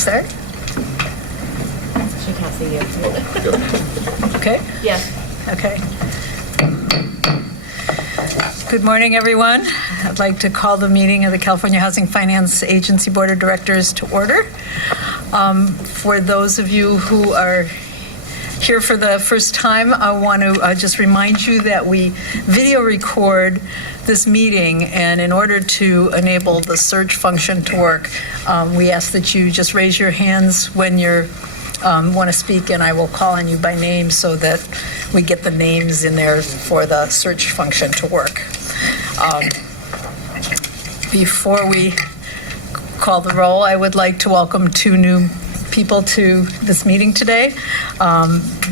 start? She can't see you. Okay. Yes. Okay. Good morning, everyone. I'd like to call the meeting of the California Housing Finance Agency Board of Directors to order. For those of you who are here for the first time, I want to just remind you that we video record this meeting, and in order to enable the search function to work, we ask that you just raise your hands when you want to speak, and I will call on you by name so that we get the names in there for the search function to work. Before we call the roll, I would like to welcome two new people to this meeting today.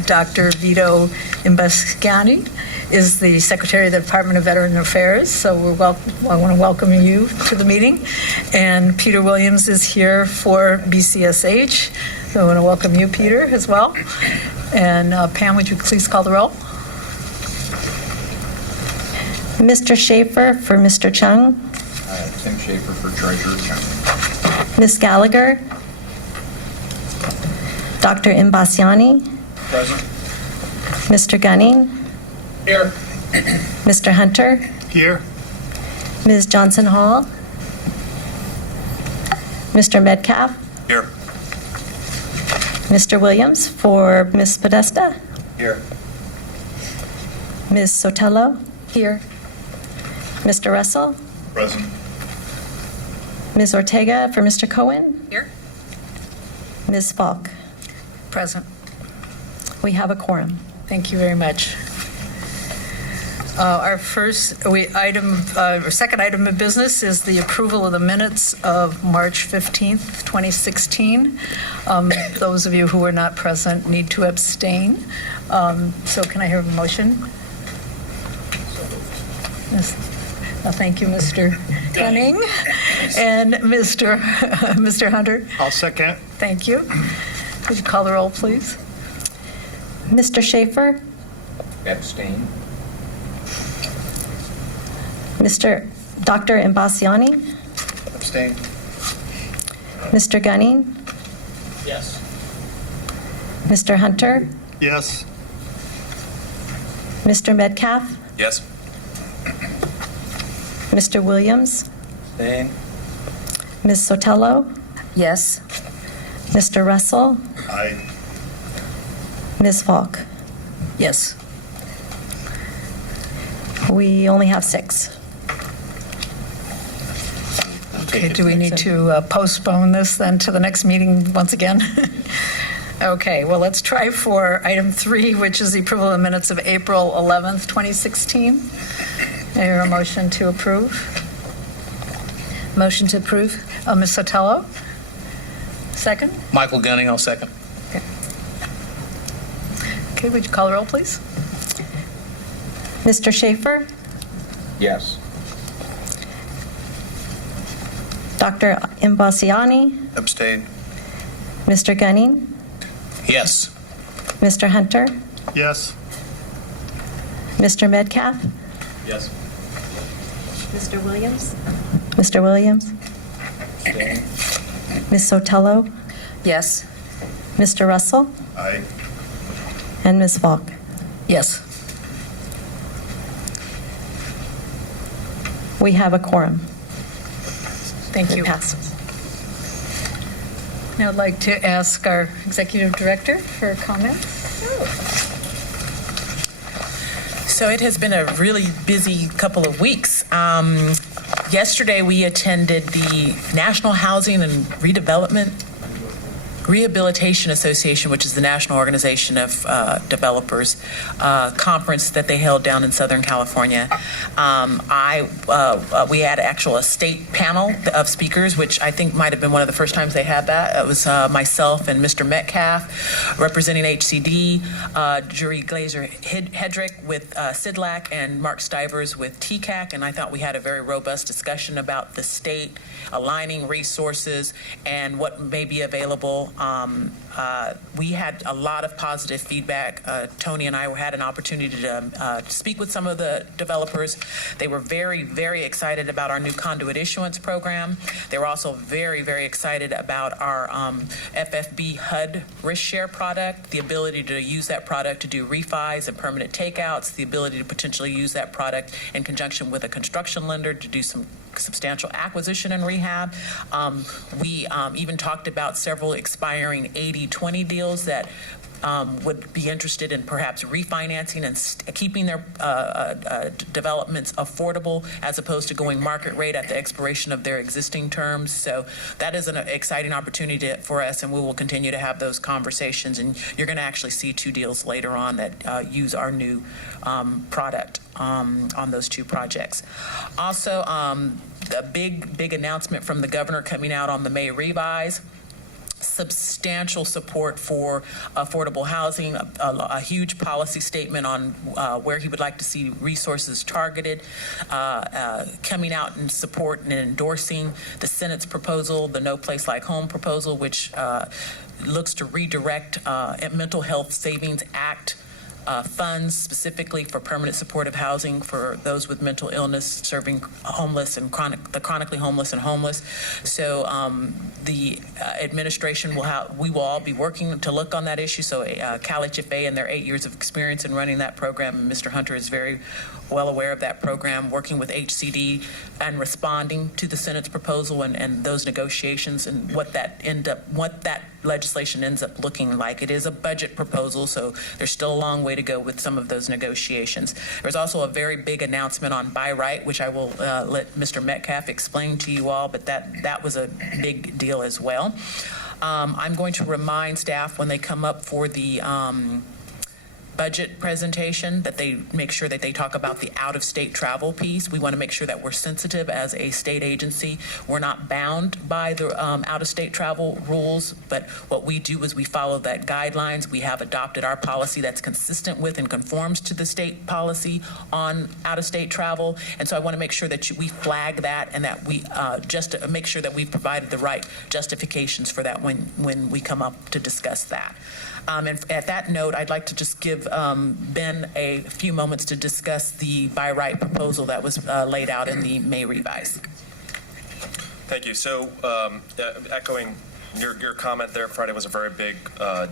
Dr. Vito Imbasciani is the Secretary of the Department of Veteran Affairs, so I want to welcome you to the meeting. And Peter Williams is here for BCSH, so I want to welcome you, Peter, as well. And Pam, would you please call the roll? Mr. Schaefer for Mr. Chung. Tim Schaefer for Treasurer Chung. Ms. Gallagher. Dr. Imbasciani. Present. Mr. Gunning. Here. Mr. Hunter. Here. Ms. Johnson Hall. Mr. Metcalf. Here. Mr. Williams for Ms. Podesta. Here. Ms. Sotelo. Here. Mr. Russell. Present. Ms. Ortega for Mr. Cohen. Here. Ms. Falk. Present. We have a quorum. Thank you very much. Our second item of business is the approval of the minutes of March 15th, 2016. Those of you who were not present need to abstain. So can I hear a motion? Yes. Thank you, Mr. Gunning and Mr. Hunter. I'll second. Thank you. Would you call the roll, please? Mr. Schaefer. Abstain. Dr. Imbasciani. Abstain. Mr. Gunning. Yes. Mr. Hunter. Yes. Mr. Metcalf. Yes. Mr. Williams. Abstain. Ms. Sotelo. Yes. Mr. Russell. Aye. Ms. Falk. Yes. We only have 6. Okay, do we need to postpone this then to the next meeting once again? Okay, well, let's try for item 3, which is the approval of the minutes of April 11th, 2016. I hear a motion to approve. Motion to approve. Ms. Sotelo? Second? Michael Gunning, I'll second. Okay, would you call the roll, please? Mr. Schaefer. Yes. Dr. Imbasciani. Abstain. Mr. Gunning. Yes. Mr. Hunter. Yes. Mr. Metcalf. Yes. Mr. Williams. Mr. Williams. Abstain. Ms. Sotelo. Yes. Mr. Russell. Aye. And Ms. Falk. Yes. We have a quorum. Thank you. It passes. Now I'd like to ask our Executive Director for comments. So it has been a really busy couple of weeks. Yesterday we attended the National Housing and Rehabilitation Association, which is the national organization of developers, conference that they held down in Southern California. We had a state panel of speakers, which I think might have been one of the first times they had that. It was myself and Mr. Metcalf representing HCD, Jury Glazer-Hedrick with SIDLAC, and Mark Stivers with TCAC, and I thought we had a very robust discussion about the state aligning resources and what may be available We had a lot of positive feedback. Tony and I had an opportunity to speak with some of the developers. They were very, very excited about our new conduit issuance program. They were also very, very excited about our FFB HUD risk share product, the ability to use that product to do refis and permanent takeouts, the ability to potentially use that product in conjunction with a construction lender to do some substantial acquisition and rehab. We even talked about several expiring 80/20 deals that would be interested in perhaps refinancing and keeping their developments affordable as opposed to going market rate at the expiration of their existing terms. So that is an exciting opportunity for us, and we will continue to have those conversations. And you're going to actually see 2 deals later on that use our new product on those 2 projects. Also, a big announcement from the governor coming out on the May revise. Substantial support for affordable housing, a huge policy statement on where he would like to see resources targeted, coming out in support and endorsing the Senate's proposal, the No Place Like Home proposal, which looks to redirect Mental Health Savings Act funds specifically for permanent supportive housing for those with mental illness, serving homeless and the chronically homeless and homeless. So the administration we will all be working to look on that issue. So CalHFA and their 8 years of experience in running that program, and Mr. Hunter is very well aware of that program, working with HCD and responding to the Senate's proposal and those negotiations and what that legislation ends up looking like. It is a budget proposal, so there's still a long way to go with some of those negotiations. There's also a very big announcement on buy right, which I will let Mr. Metcalf explain to you all, but that was a big deal as well. I'm going to remind staff when they come up for the budget presentation that they make sure that they talk about the out-of-state travel piece. We want to make sure that we're sensitive as a state agency. We're not bound by the out-of-state travel rules, but what we do is we follow that guidelines. We have adopted our policy that's consistent with and conforms to the state policy on out-of-state travel, and so I want to make sure that we flag that and that we just to make sure that we've provided the right justifications for that when we come up to discuss that. And at that note, I'd like to just give Ben a few moments to discuss the buy right proposal that was laid out in the May revise. Thank you. So echoing your comment there, Friday was a very big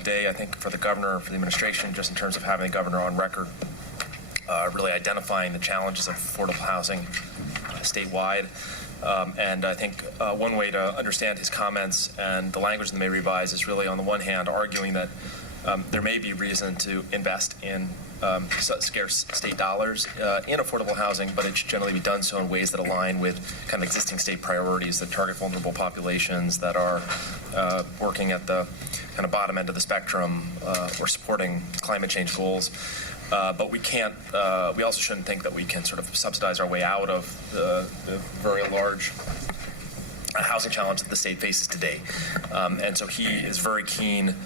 day, I think, for the governor, for the administration, just in terms of having the governor on record, really identifying the challenges of affordable housing statewide. And I think one way to understand his comments and the language in the May revise is really, on the one hand, arguing that there may be reason to invest in scarce state dollars in affordable housing, but it should generally be done so in ways that align with kind of existing state priorities that target vulnerable populations, that are working at the kind of bottom end of the spectrum or supporting climate change goals. But we can't. We also shouldn't think that we can sort of subsidize our way out of the very large housing challenge that the state faces today. And so he is very keen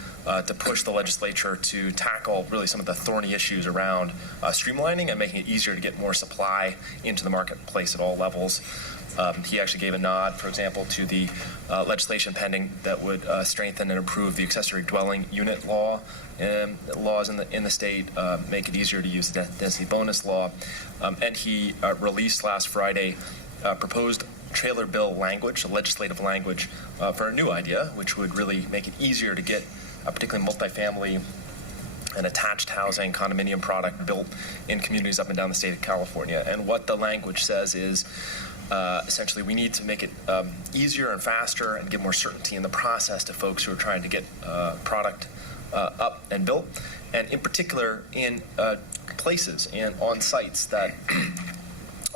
to push the legislature to tackle really some of the thorny issues around streamlining and making it easier to get more supply into the marketplace at all levels. He actually gave a nod, for example, to the legislation pending that would strengthen and improve the accessory dwelling unit laws in the state, make it easier to use the density bonus law. And he released last Friday proposed trailer bill language, legislative language, for a new idea, which would really make it easier to get particularly multifamily and attached housing condominium product built in communities up and down the state of California. And what the language says is essentially we need to make it easier and faster and give more certainty in the process to folks who are trying to get product up and built, and in particular in places and on sites that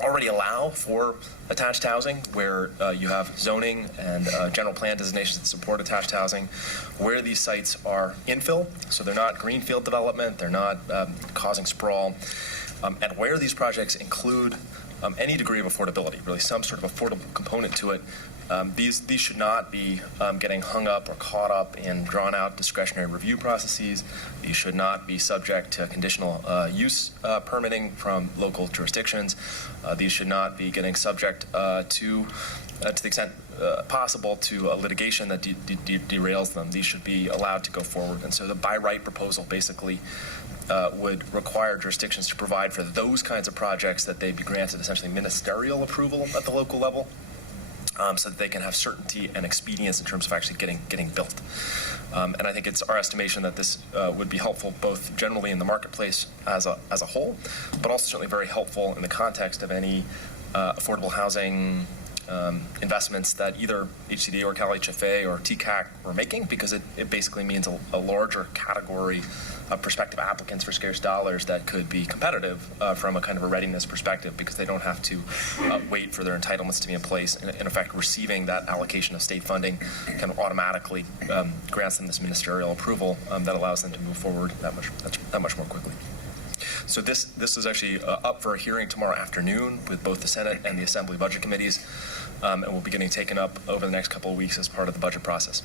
already allow for attached housing, where you have zoning and general plan designations that support attached housing, where these sites are infill, so they're not greenfield development, they're not causing sprawl, and where these projects include any degree of affordability, really some sort of affordable component to it, These should not be getting hung up or caught up in drawn-out discretionary review processes. These should not be subject to conditional use permitting from local jurisdictions. These should not be getting subject to the extent possible, to litigation that derails them. These should be allowed to go forward. And so the by right proposal basically would require jurisdictions to provide for those kinds of projects that they be granted essentially ministerial approval at the local level. So that they can have certainty and expedience in terms of actually getting built. And I think it's our estimation that this would be helpful both generally in the marketplace as a whole, but also certainly very helpful in the context of any affordable housing investments that either HCD or CalHFA or TCAC were making, because it basically means a larger category of prospective applicants for scarce dollars that could be competitive from a kind of a readiness perspective, because they don't have to wait for their entitlements to be in place. In effect, receiving that allocation of state funding kind of automatically grants them this ministerial approval that allows them to move forward that much more quickly. So this is actually up for a hearing tomorrow afternoon with both the Senate and the Assembly Budget Committees, and will be getting taken up over the next couple of weeks as part of the budget process.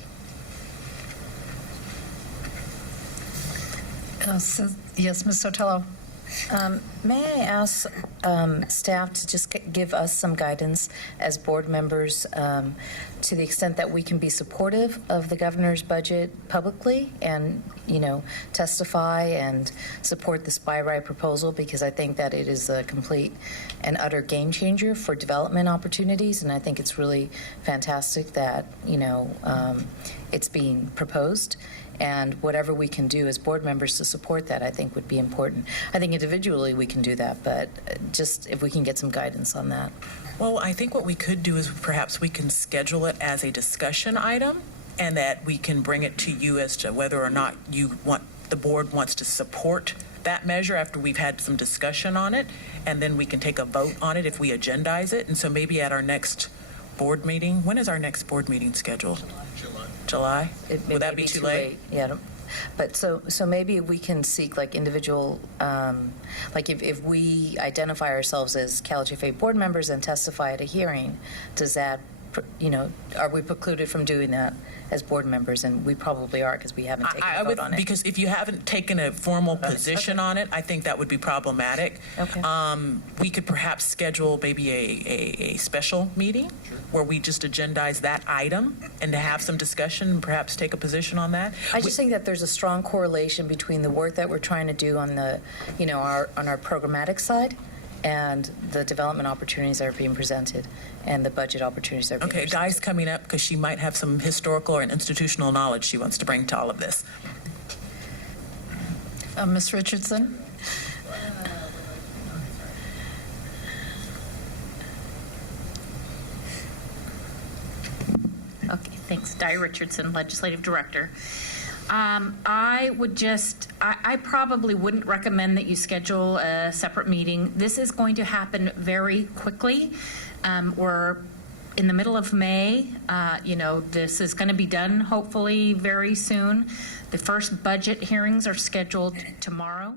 Yes, Ms. Sotelo. May I ask staff to just give us some guidance as board members to the extent that we can be supportive of the governor's budget publicly and, testify and support this by right proposal, because I think that it is a complete and utter game changer for development opportunities, and I think it's really fantastic that, it's being proposed. And whatever we can do as board members to support that, I think would be important. I think individually we can do that, but just if we can get some guidance on that. Well, I think what we could do is perhaps we can schedule it as a discussion item, and that we can bring it to you as to whether or not the board wants to support that measure after we've had some discussion on it, and then we can take a vote on it if we agendize it. And so maybe at our next board meeting, when is our next board meeting scheduled? July? Would that be too late? Yeah. But so maybe we can seek like individual, like if we identify ourselves as CalHFA board members and testify at a hearing, does that, are we precluded from doing that as board members? And we probably are, because we haven't taken a vote on it. Because if you haven't taken a formal position on it, I think that would be problematic. Okay. We could perhaps schedule maybe a special meeting where we just agendize that item and to have some discussion and perhaps take a position on that. I just think that there's a strong correlation between the work that we're trying to do on the, on our programmatic side and the development opportunities that are being presented and the budget opportunities that are being presented. Okay, Guy's coming up because she might have some historical or institutional knowledge she wants to bring to all of this. Ms. Richardson? Okay, thanks. Di Richardson, Legislative Director. I probably wouldn't recommend that you schedule a separate meeting. This is going to happen very quickly. We're in the middle of May. This is going to be done hopefully very soon. The first budget hearings are scheduled tomorrow.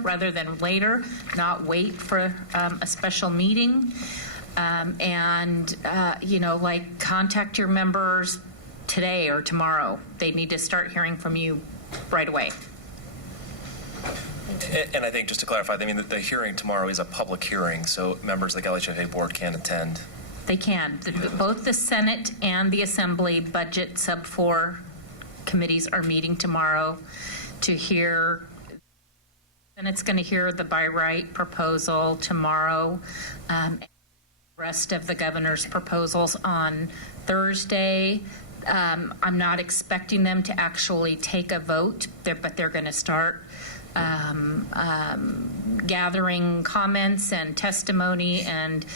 Rather than later, not wait for a special meeting. Contact your members today or tomorrow. They need to start hearing from you right away. And I think just to clarify, the hearing tomorrow is a public hearing, so members of the CalHFA board can attend. They can. Both the Senate and the Assembly Budget Sub 4 committees are meeting tomorrow to hear. And it's going to hear the by right proposal tomorrow. Rest of the governor's proposals on Thursday. I'm not expecting them to actually take a vote, but they're going to start gathering comments and testimony, and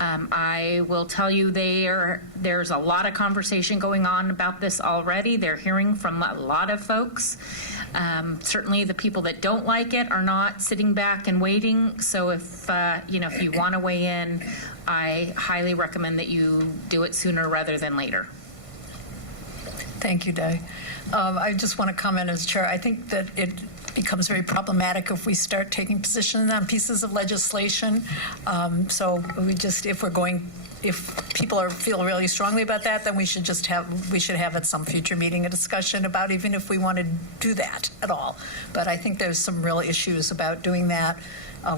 I will tell you there's a lot of conversation going on about this already. They're hearing from a lot of folks. Certainly the people that don't like it are not sitting back and waiting. So if you want to weigh in, I highly recommend that you do it sooner rather than later. Thank you, Di. I just want to comment as chair. I think that it becomes very problematic if we start taking positions on pieces of legislation. So if people feel really strongly about that, then we should have at some future meeting a discussion about even if we want to do that at all. But I think there's some real issues about doing that.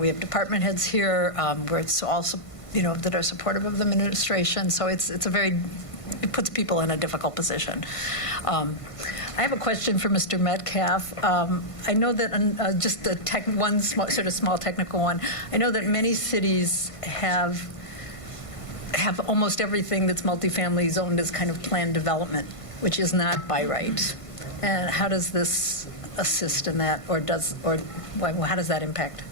We have department heads here, where it's also that are supportive of the administration. So it puts people in a difficult position. I have a question for Mr. Metcalf. I know that just one small technical one. I know that many cities have almost everything that's multifamily zoned as kind of planned development, which is not by right. And how does this assist in that, or how does that impact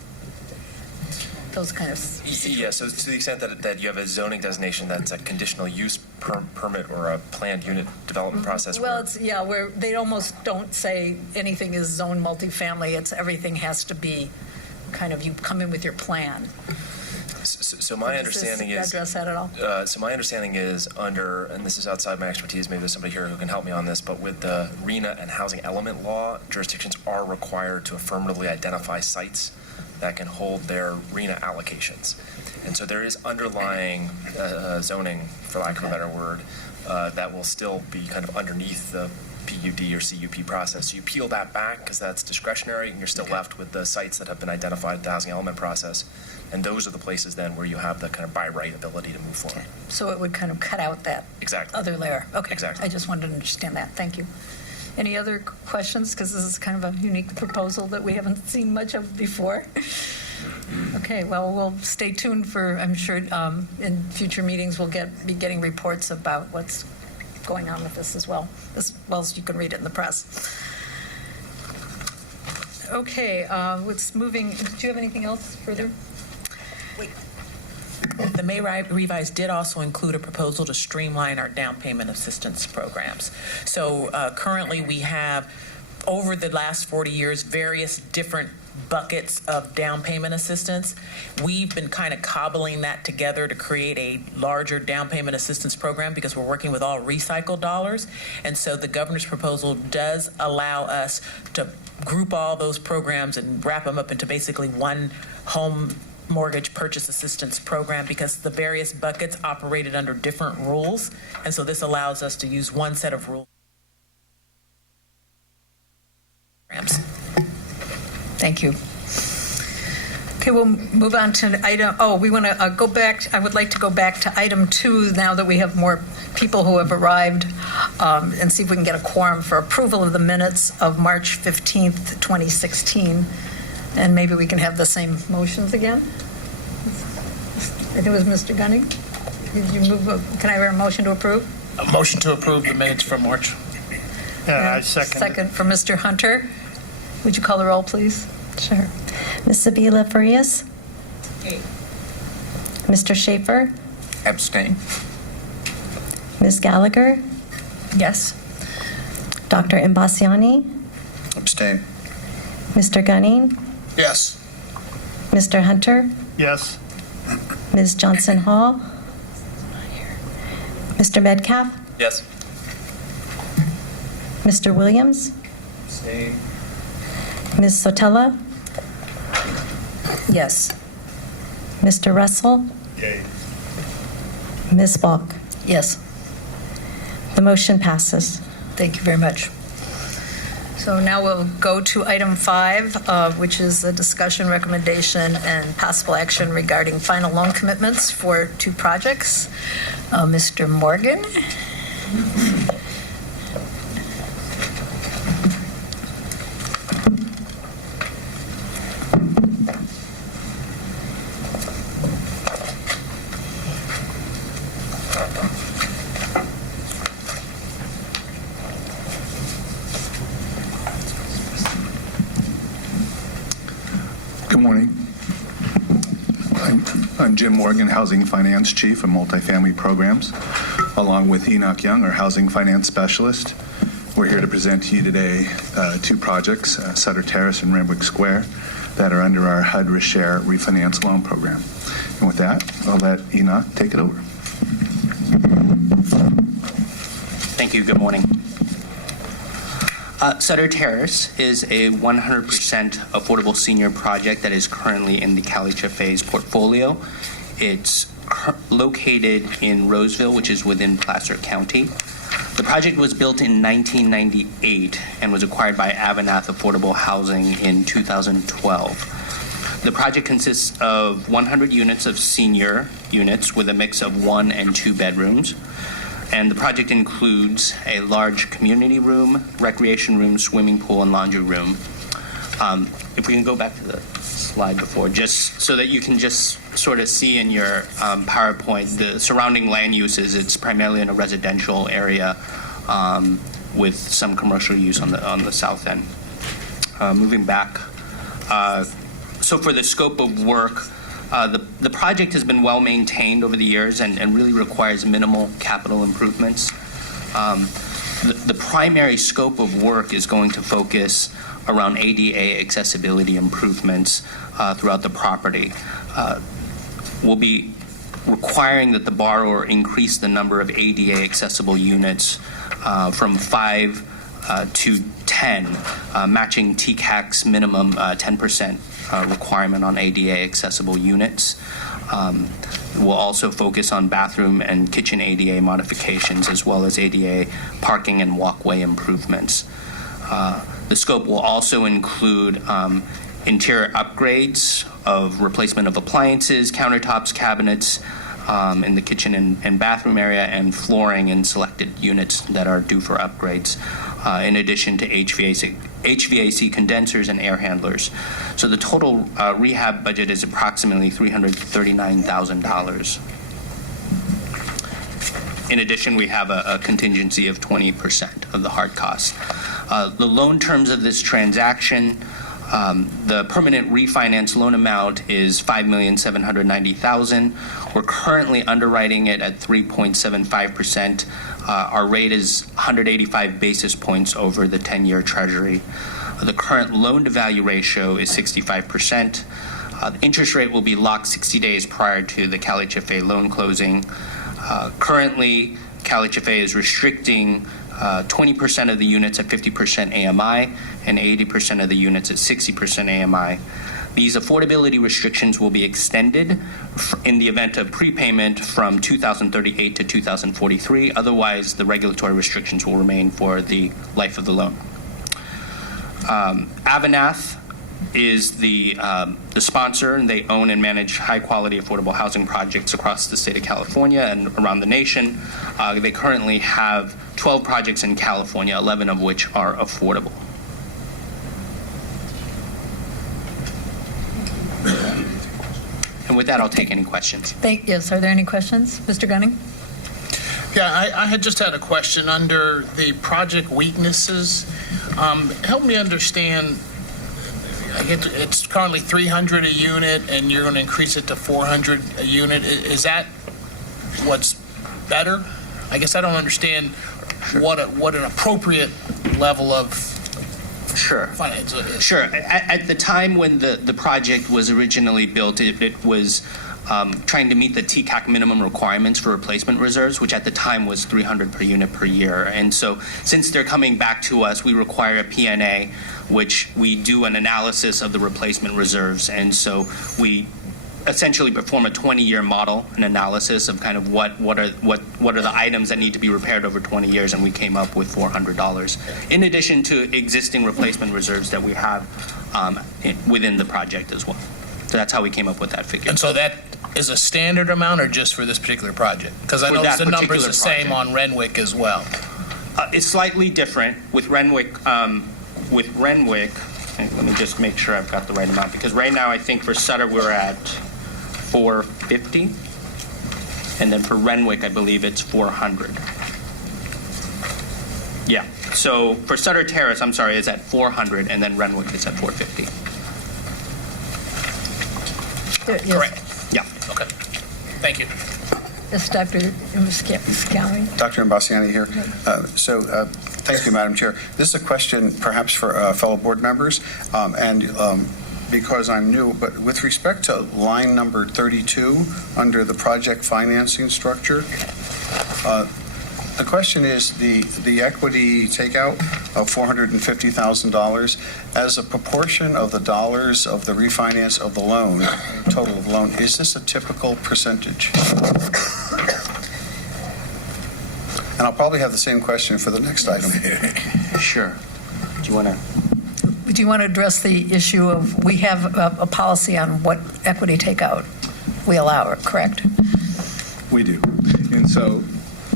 those kind of situations? Yeah, so to the extent that you have a zoning designation that's a conditional use permit or a planned unit development process. Well, where they almost don't say anything is zone multifamily. It's everything has to be kind of, you come in with your plan. So my understanding is, address that at all? So my understanding is and this is outside my expertise, maybe there's somebody here who can help me on this, but with the RENA and housing element law, jurisdictions are required to affirmatively identify sites that can hold their RENA allocations. And so there is underlying zoning, for lack of a better word, that will still be kind of underneath the PUD or CUP process. So you peel that back because that's discretionary, and you're still left with the sites that have been identified in the housing element process. And those are the places then where you have the kind of by right ability to move forward. Okay. So it would kind of cut out that other layer. Okay. Exactly. I just wanted to understand that. Thank you. Any other questions? Because this is kind of a unique proposal that we haven't seen much of before. Okay, well, we'll stay tuned for, I'm sure, in future meetings we'll be getting reports about what's going on with this as well as you can read it in the press. Okay, moving. Do you have anything else further? The May revise did also include a proposal to streamline our down payment assistance programs. So currently we have, over the last 40 years, various different buckets of down payment assistance. We've been kind of cobbling that together to create a larger down payment assistance program because we're working with all recycled dollars. And so the governor's proposal does allow us to group all those programs and wrap them up into basically one home mortgage purchase assistance program because the various buckets operated under different rules. And so this allows us to use one set of rules. Thank you. Okay, we'll move on to item, we want to go back, I would like to go back to item 2 now that we have more people who have arrived, and see if we can get a quorum for approval of the minutes of March 15th, 2016. And maybe we can have the same motions again. I think it was Mr. Gunning. Did you move? Can I hear a motion to approve? A motion to approve the minutes for March. I second. Second from Mr. Hunter. Would you call the roll, please? Sure. Ms. Sabila Farias? Mr. Schaefer? Abstain. Ms. Gallagher? Yes. Dr. Imbasiani? Abstain. Mr. Gunning? Yes. Mr. Hunter? Yes. Ms. Johnson Hall? Mr. Metcalf? Yes. Mr. Williams? Abstain. Ms. Sotella? Yes. Mr. Russell? Yay. Ms. Balk? Yes. The motion passes. Thank you very much. So now we'll go to item 5, which is a discussion, recommendation, and possible action regarding final loan commitments for 2 projects. Mr. Morgan? Good morning. I'm Jim Morgan, Housing Finance Chief of Multifamily Programs, along with Enoch Young, our Housing Finance Specialist. We're here to present to you today two projects, Sutter Terrace and Renwick Square, that are under our HUD Reshare Refinance Loan Program. And with that, I'll let Enoch take it over. Thank you. Good morning. Sutter Terrace is a 100% affordable senior project that is currently in the CalHFA's portfolio. It's located in Roseville, which is within Placer County. The project was built in 1998 and was acquired by Avanath Affordable Housing in 2012. The project consists of 100 units of senior units with a mix of 1 and 2 bedrooms. And the project includes a large community room, recreation room, swimming pool, and laundry room. If we can go back to the slide before, just so that you can just sort of see in your PowerPoint the surrounding land uses. It's primarily in a residential area with some commercial use on the south end. Moving back. So for the scope of work, the project has been well maintained over the years and really requires minimal capital improvements. The primary scope of work is going to focus around ADA accessibility improvements throughout the property. We'll be requiring that the borrower increase the number of ADA accessible units from 5 to 10, matching TCAC's minimum 10% requirement on ADA accessible units. We'll also focus on bathroom and kitchen ADA modifications, as well as ADA parking and walkway improvements. The scope will also include interior upgrades of replacement of appliances, countertops, cabinets in the kitchen and bathroom area, and flooring in selected units that are due for upgrades, in addition to HVAC condensers and air handlers. So the total rehab budget is approximately $339,000. In addition, we have a contingency of 20% of the hard costs. The loan terms of this transaction, the permanent refinance loan amount is $5,790,000. We're currently underwriting it at 3.75%. Our rate is 185 basis points over the 10-year Treasury. The current loan-to-value ratio is 65%. The interest rate will be locked 60 days prior to the CalHFA loan closing. Currently, CalHFA is restricting 20% of the units at 50% AMI and 80% of the units at 60% AMI. These affordability restrictions will be extended in the event of prepayment from 2038 to 2043. Otherwise, the regulatory restrictions will remain for the life of the loan. Avanath is the sponsor, and they own and manage high-quality affordable housing projects across the state of California and around the nation. They currently have 12 projects in California, 11 of which are affordable. And with that, I'll take any questions. Yes, are there any questions? Mr. Gunning? Yeah, I had just had a question under the project weaknesses. Help me understand. It's currently $300 a unit, and you're going to increase it to $400 a unit. Is that what's better? I guess I don't understand what an appropriate level of finance is. Sure. At the time when the project was originally built, it was trying to meet the TCAC minimum requirements for replacement reserves, which at the time was $300 per unit per year. And so since they're coming back to us, we require a P&A, which we do an analysis of the replacement reserves. And so we essentially perform a 20-year model, an analysis of kind of what are the items that need to be repaired over 20 years, and we came up with $400, in addition to existing replacement reserves that we have within the project as well. So that's how we came up with that figure. And so that is a standard amount, or just for this particular project? Because I know the number is the same on Renwick as well. It's slightly different with Renwick. Let me just make sure I've got the right amount, because right now I think for Sutter we're at $450, and then for Renwick I believe it's $400. Yeah. So for Sutter Terrace, I'm sorry, is at $400, and then Renwick is at $450. Yes. Correct. Yeah. Okay. Thank you. Yes, Dr. Scally. Dr. Imbasciani here. Thank you, Madam Chair. This is a question perhaps for fellow board members, because I'm new, but with respect to line number 32 under the project financing structure, the question is the equity takeout of $450,000 as a proportion of the dollars of the refinance of the loan, total of the loan. Is this a typical percentage? And I'll probably have the same question for the next item. Sure. Do you want to? Do you want to address the issue of, we have a policy on what equity takeout we allow, correct? We do. And so,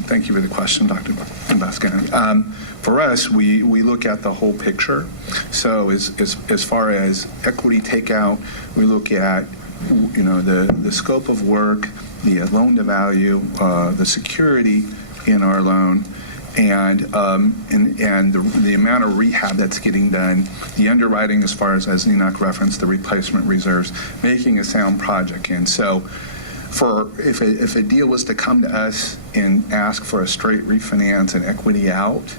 thank you for the question, Dr. Imbasciani. For us, we look at the whole picture. So as far as equity takeout, we look at, the scope of work, the loan to value, the security in our loan, and the amount of rehab that's getting done, the underwriting as far as Enoch referenced, the replacement reserves, making a sound project. And so if a deal was to come to us and ask for a straight refinance and equity out,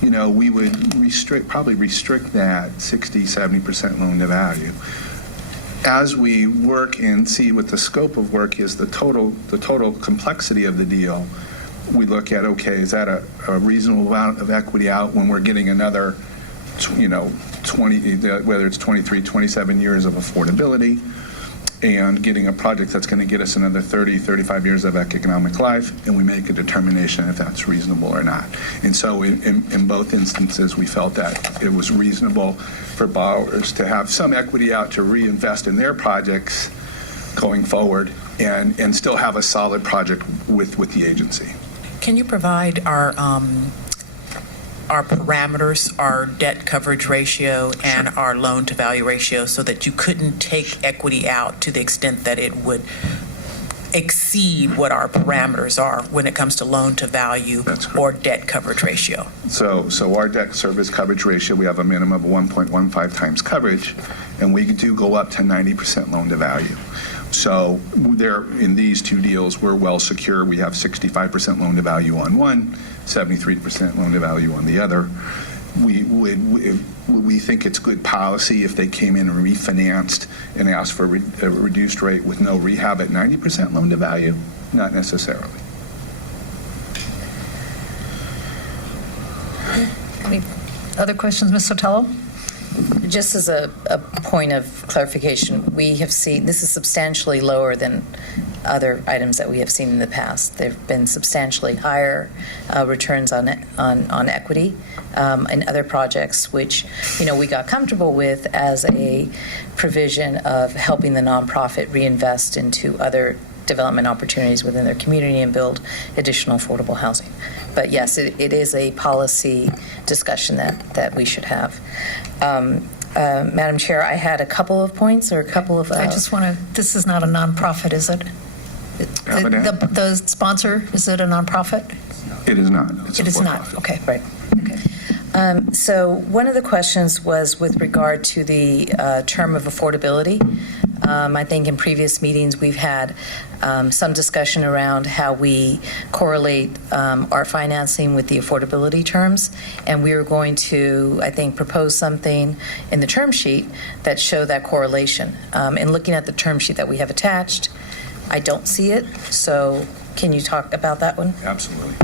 we would probably restrict that 60, 70% loan to value. As we work and see what the scope of work is, the total complexity of the deal, we look at, okay, is that a reasonable amount of equity out when we're getting another, 20, whether it's 23, 27 years of affordability, and getting a project that's going to get us another 30, 35 years of economic life, and we make a determination if that's reasonable or not. And so in both instances, we felt that it was reasonable for borrowers to have some equity out to reinvest in their projects going forward and still have a solid project with the agency. Can you provide our parameters, our debt coverage ratio and our loan to value ratio, so that you couldn't take equity out to the extent that it would exceed what our parameters are when it comes to loan to value or debt coverage ratio? So our debt service coverage ratio, we have a minimum of 1.15 times coverage, and we do go up to 90% loan to value. So in these two deals, we're well secure. We have 65% loan to value on one, 73% loan to value on the other. We think it's good policy if they came in and refinanced and asked for a reduced rate with no rehab at 90% loan to value? Not necessarily. Any other questions, Ms. Sotelo? Just as a point of clarification, we have seen this is substantially lower than other items that we have seen in the past. There have been substantially higher returns on equity in other projects, which we got comfortable with as a provision of helping the nonprofit reinvest into other development opportunities within their community and build additional affordable housing. But yes, it is a policy discussion that we should have. Madam Chair, I had a couple of points or a couple of... I just want to, this is not a nonprofit, is it? The sponsor, is it a nonprofit? It is not. It is not. Okay, right. Okay. So one of the questions was with regard to the term of affordability. I think in previous meetings we've had some discussion around how we correlate our financing with the affordability terms, and we are going to, I think, propose something in the term sheet that show that correlation. And looking at the term sheet that we have attached, I don't see it, so can you talk about that one? Absolutely.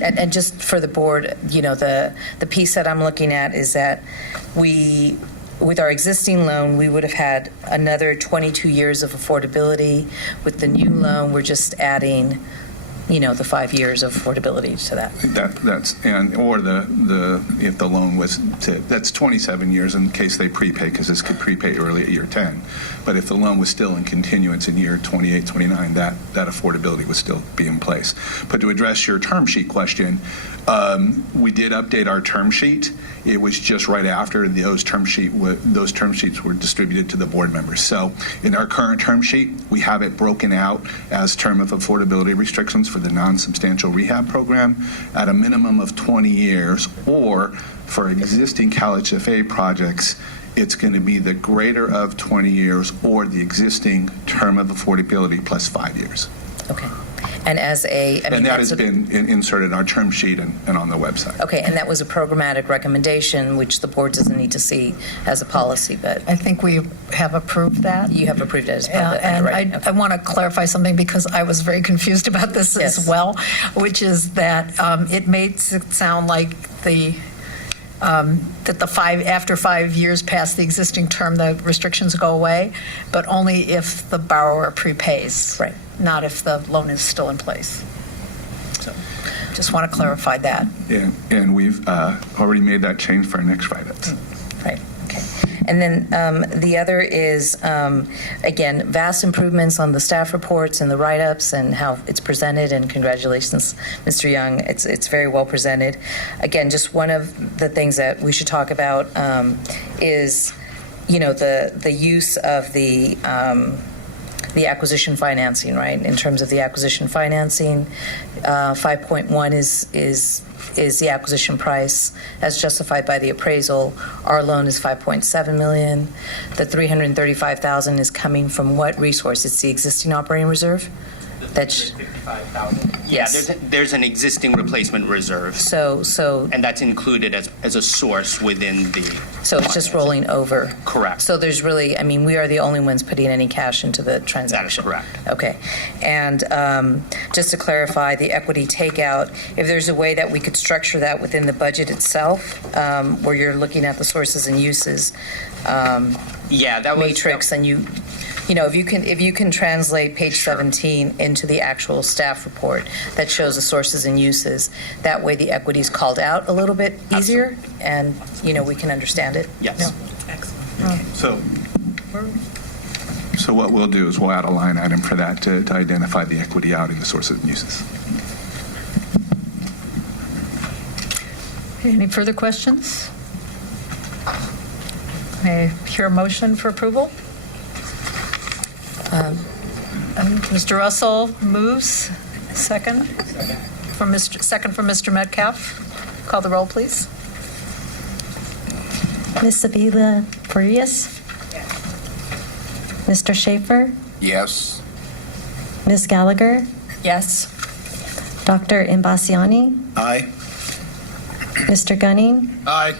And just for the board, the piece that I'm looking at is that with our existing loan, we would have had another 22 years of affordability. With the new loan, we're just adding, the 5 years of affordability to that. If the loan was that's 27 years in case they prepay, because this could prepay early at year 10. But if the loan was still in continuance in year 28, 29, that affordability would still be in place. But to address your term sheet question, we did update our term sheet. It was just right after those term sheets were distributed to the board members. So in our current term sheet, we have it broken out as term of affordability restrictions for the non-substantial rehab program at a minimum of 20 years, or for existing CalHFA projects, it's going to be the greater of 20 years or the existing term of affordability plus 5 years. Okay. And as a, I mean, And that that's has been inserted in our term sheet and on the website. okay, and that was a programmatic recommendation, which the board doesn't need to see as a policy, but I think we have approved that. you have approved it as part of that. And right? I want to clarify something because I was very confused about this Yes. as well, which is that it makes it sound like that after 5 years past the existing term, the restrictions go away, but only if the borrower prepays. Right. Not if the loan is still in place. So just want to clarify that. And we've already made that change for our next write-ups. Right, okay. And then the other is, again, vast improvements on the staff reports and the write-ups and how it's presented, and congratulations, Mr. Young. It's very well presented. Again, just one of the things that we should talk about is, the use of the acquisition financing, right? In terms of the acquisition financing, 5.1 is the acquisition price as justified by the appraisal. Our loan is $5.7 million. The $335,000 is coming from what resource? It's the existing operating reserve? That's $55,000. Yes. Yeah, there's an existing replacement reserve, so and that's included as a source within the. so it's just rolling over. Correct. So there's really, I mean, we are the only ones putting any cash into the transaction. correct. Okay. And just to clarify, the equity takeout, if there's a way that we could structure that within the budget itself, where you're looking at the sources and uses Yeah, that was matrix, and if you can translate page 17 into the actual staff report that shows the sources and uses, that way the equity is called out a little bit easier, and we can understand it. Yes. So what we'll do is we'll add a line item for that to identify the equity out and the sources and uses. Any further questions? May I hear a motion for approval? Mr. Russell moves. Second? Second from Mr. Metcalf. Call the roll, please. Ms. Sevilla Farias? Mr. Schaefer? Yes. Ms. Gallagher? Yes. Dr. Imbasiani? Aye. Mr. Gunning? Aye.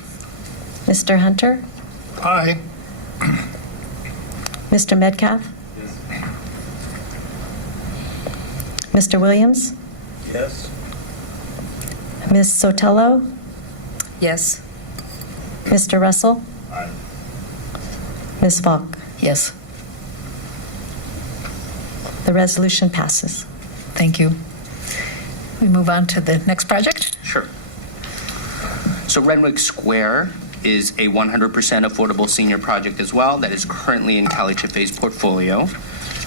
Mr. Hunter? Aye. Mr. Metcalf? Mr. Williams? Yes. Ms. Sotelo? Yes. Mr. Russell? Aye. Ms. Falk? Yes. The resolution passes. Thank you. We move on to the next project. Sure. So Renwick Square is a 100% affordable senior project as well that is currently in CalHFA's portfolio.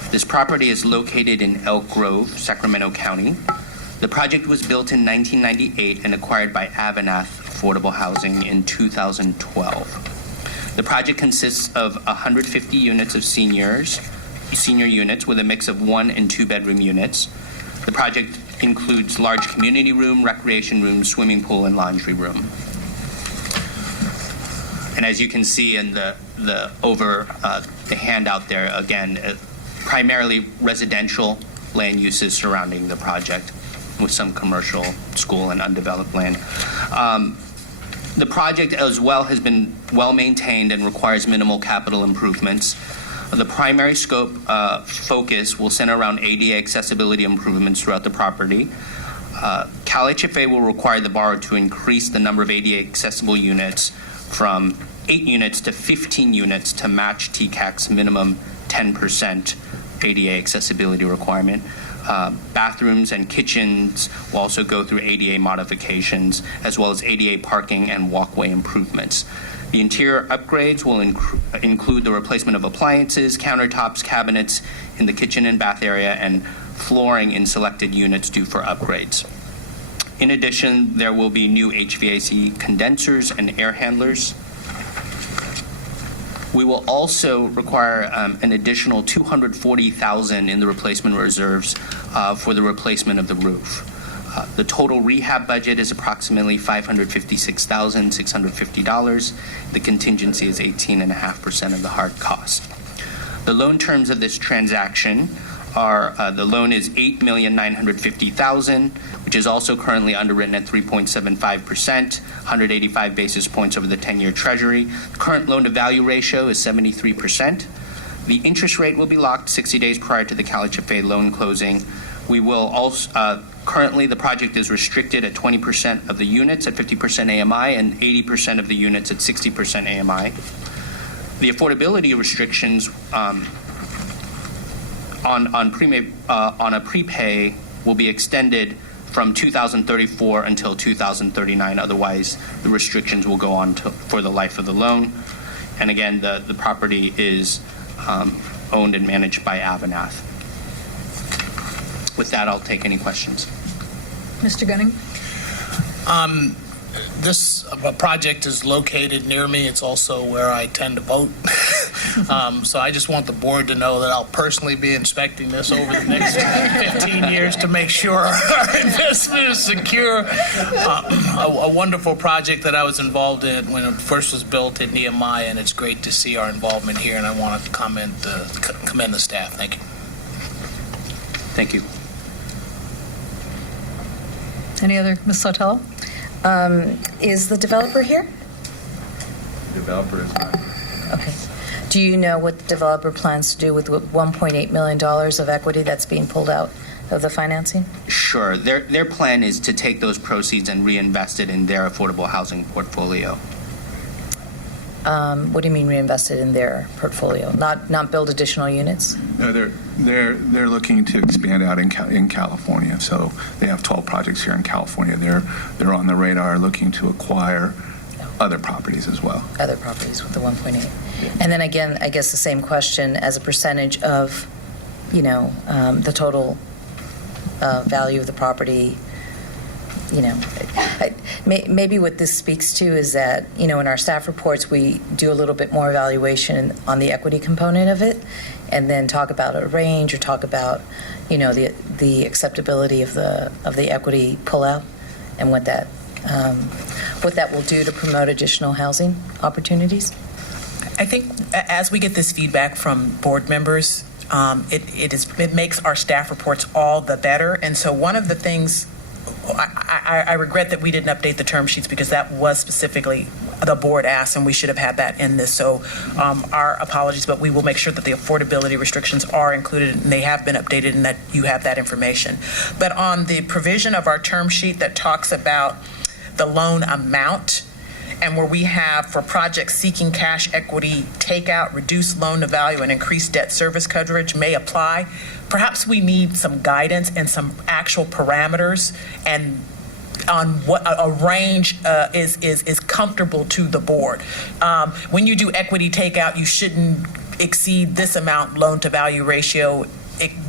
This property is located in Elk Grove, Sacramento County. The project was built in 1998 and acquired by Avanath Affordable Housing in 2012. The project consists of 150 units of senior units with a mix of 1 and 2 bedroom units. The project includes large community room, recreation room, swimming pool, and laundry room. And as you can see in the handout there, again, primarily residential land uses surrounding the project with some commercial, school, and undeveloped land. The project as well has been well maintained and requires minimal capital improvements. The primary scope focus will center around ADA accessibility improvements throughout the property. CalHFA will require the borrower to increase the number of ADA accessible units from 8 units to 15 units to match TCAC's minimum 10% ADA accessibility requirement. Bathrooms and kitchens will also go through ADA modifications, as well as ADA parking and walkway improvements. The interior upgrades will include the replacement of appliances, countertops, cabinets in the kitchen and bath area, and flooring in selected units due for upgrades. In addition, there will be new HVAC condensers and air handlers. We will also require an additional $240,000 in the replacement reserves for the replacement of the roof. The total rehab budget is approximately $556,650. The contingency is 18.5% of the hard cost. The loan terms of this transaction are, the loan is $8,950,000, which is also currently underwritten at 3.75%, 185 basis points over the 10-year Treasury. The current loan-to-value ratio is 73%. The interest rate will be locked 60 days prior to the CalHFA loan closing. We will also, currently the project is restricted at 20% of the units at 50% AMI and 80% of the units at 60% AMI. The affordability restrictions on a prepay will be extended from 2034 until 2039. Otherwise, the restrictions will go on for the life of the loan. And again, the property is owned and managed by Avanath. With that, I'll take any questions. Mr. Gunning? This project is located near me. It's also where I tend to vote. So I just want the board to know that I'll personally be inspecting this over the next 15 years to make sure our investment is secure. A wonderful project that I was involved in when it first was built at Nehemiah, and it's great to see our involvement here, and I want to commend the staff. Thank you. Thank you. Any other? Ms. Sotelo? Is the developer here? Developer is not. Okay. Do you know what the developer plans to do with $1.8 million of equity that's being pulled out of the financing? Sure. Their plan is to take those proceeds and reinvest it in their affordable housing portfolio. What do you mean reinvested in their portfolio? Not build additional units? No, they're looking to expand out in California. So they have 12 projects here in California. They're on the radar looking to acquire other properties as well. Other properties with the 1.8. And then again, I guess the same question as a percentage of, the total value of the property. Maybe what this speaks to is that, in our staff reports, we do a little bit more evaluation on the equity component of it, and then talk about a range or talk about, the acceptability of the equity pullout and what that will do to promote additional housing opportunities. I think as we get this feedback from board members, it makes our staff reports all the better. And so one of the things, I regret that we didn't update the term sheets because that was specifically the board asked, and we should have had that in this. So our apologies, but we will make sure that the affordability restrictions are included and they have been updated and that you have that information. But on the provision of our term sheet that talks about the loan amount, and where we have for projects seeking cash equity takeout, reduced loan to value, and increased debt service coverage may apply. Perhaps we need some guidance and some actual parameters and on what a range is comfortable to the board. When you do equity takeout, you shouldn't exceed this amount loan to value ratio,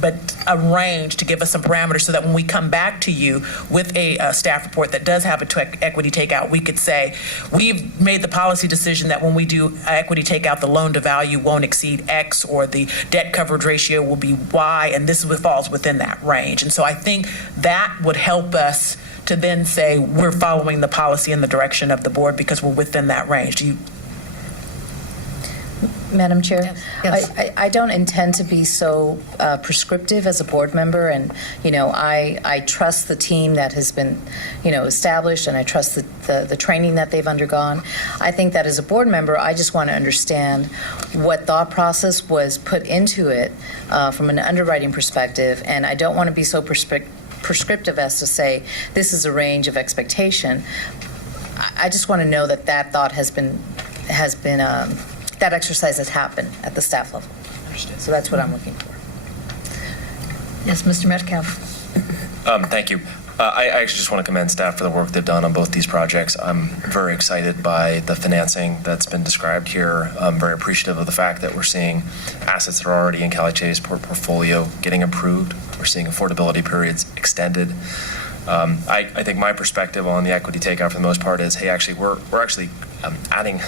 but a range to give us some parameters so that when we come back to you with a staff report that does have a equity takeout, we could say, we've made the policy decision that when we do equity takeout, the loan to value won't exceed X or the debt coverage ratio will be Y, and this falls within that range. And so I think that would help us to then say we're following the policy in the direction of the board because we're within that range. Do you? Madam Chair, Yes. I don't intend to be so prescriptive as a board member, and I trust the team that has been established, and I trust the training that they've undergone. I think that as a board member, I just want to understand what thought process was put into it from an underwriting perspective, and I don't want to be so prescriptive as to say this is a range of expectation. I just want to know that thought has been that exercise has happened at the staff level. So that's what I'm looking for. Yes, Mr. Metcalf. Thank you. I actually just want to commend staff for the work they've done on both these projects. I'm very excited by the financing that's been described here. I'm very appreciative of the fact that we're seeing assets that are already in CalHFA's portfolio getting improved. We're seeing affordability periods extended. I think my perspective on the equity takeout for the most part is, hey, actually, we're actually adding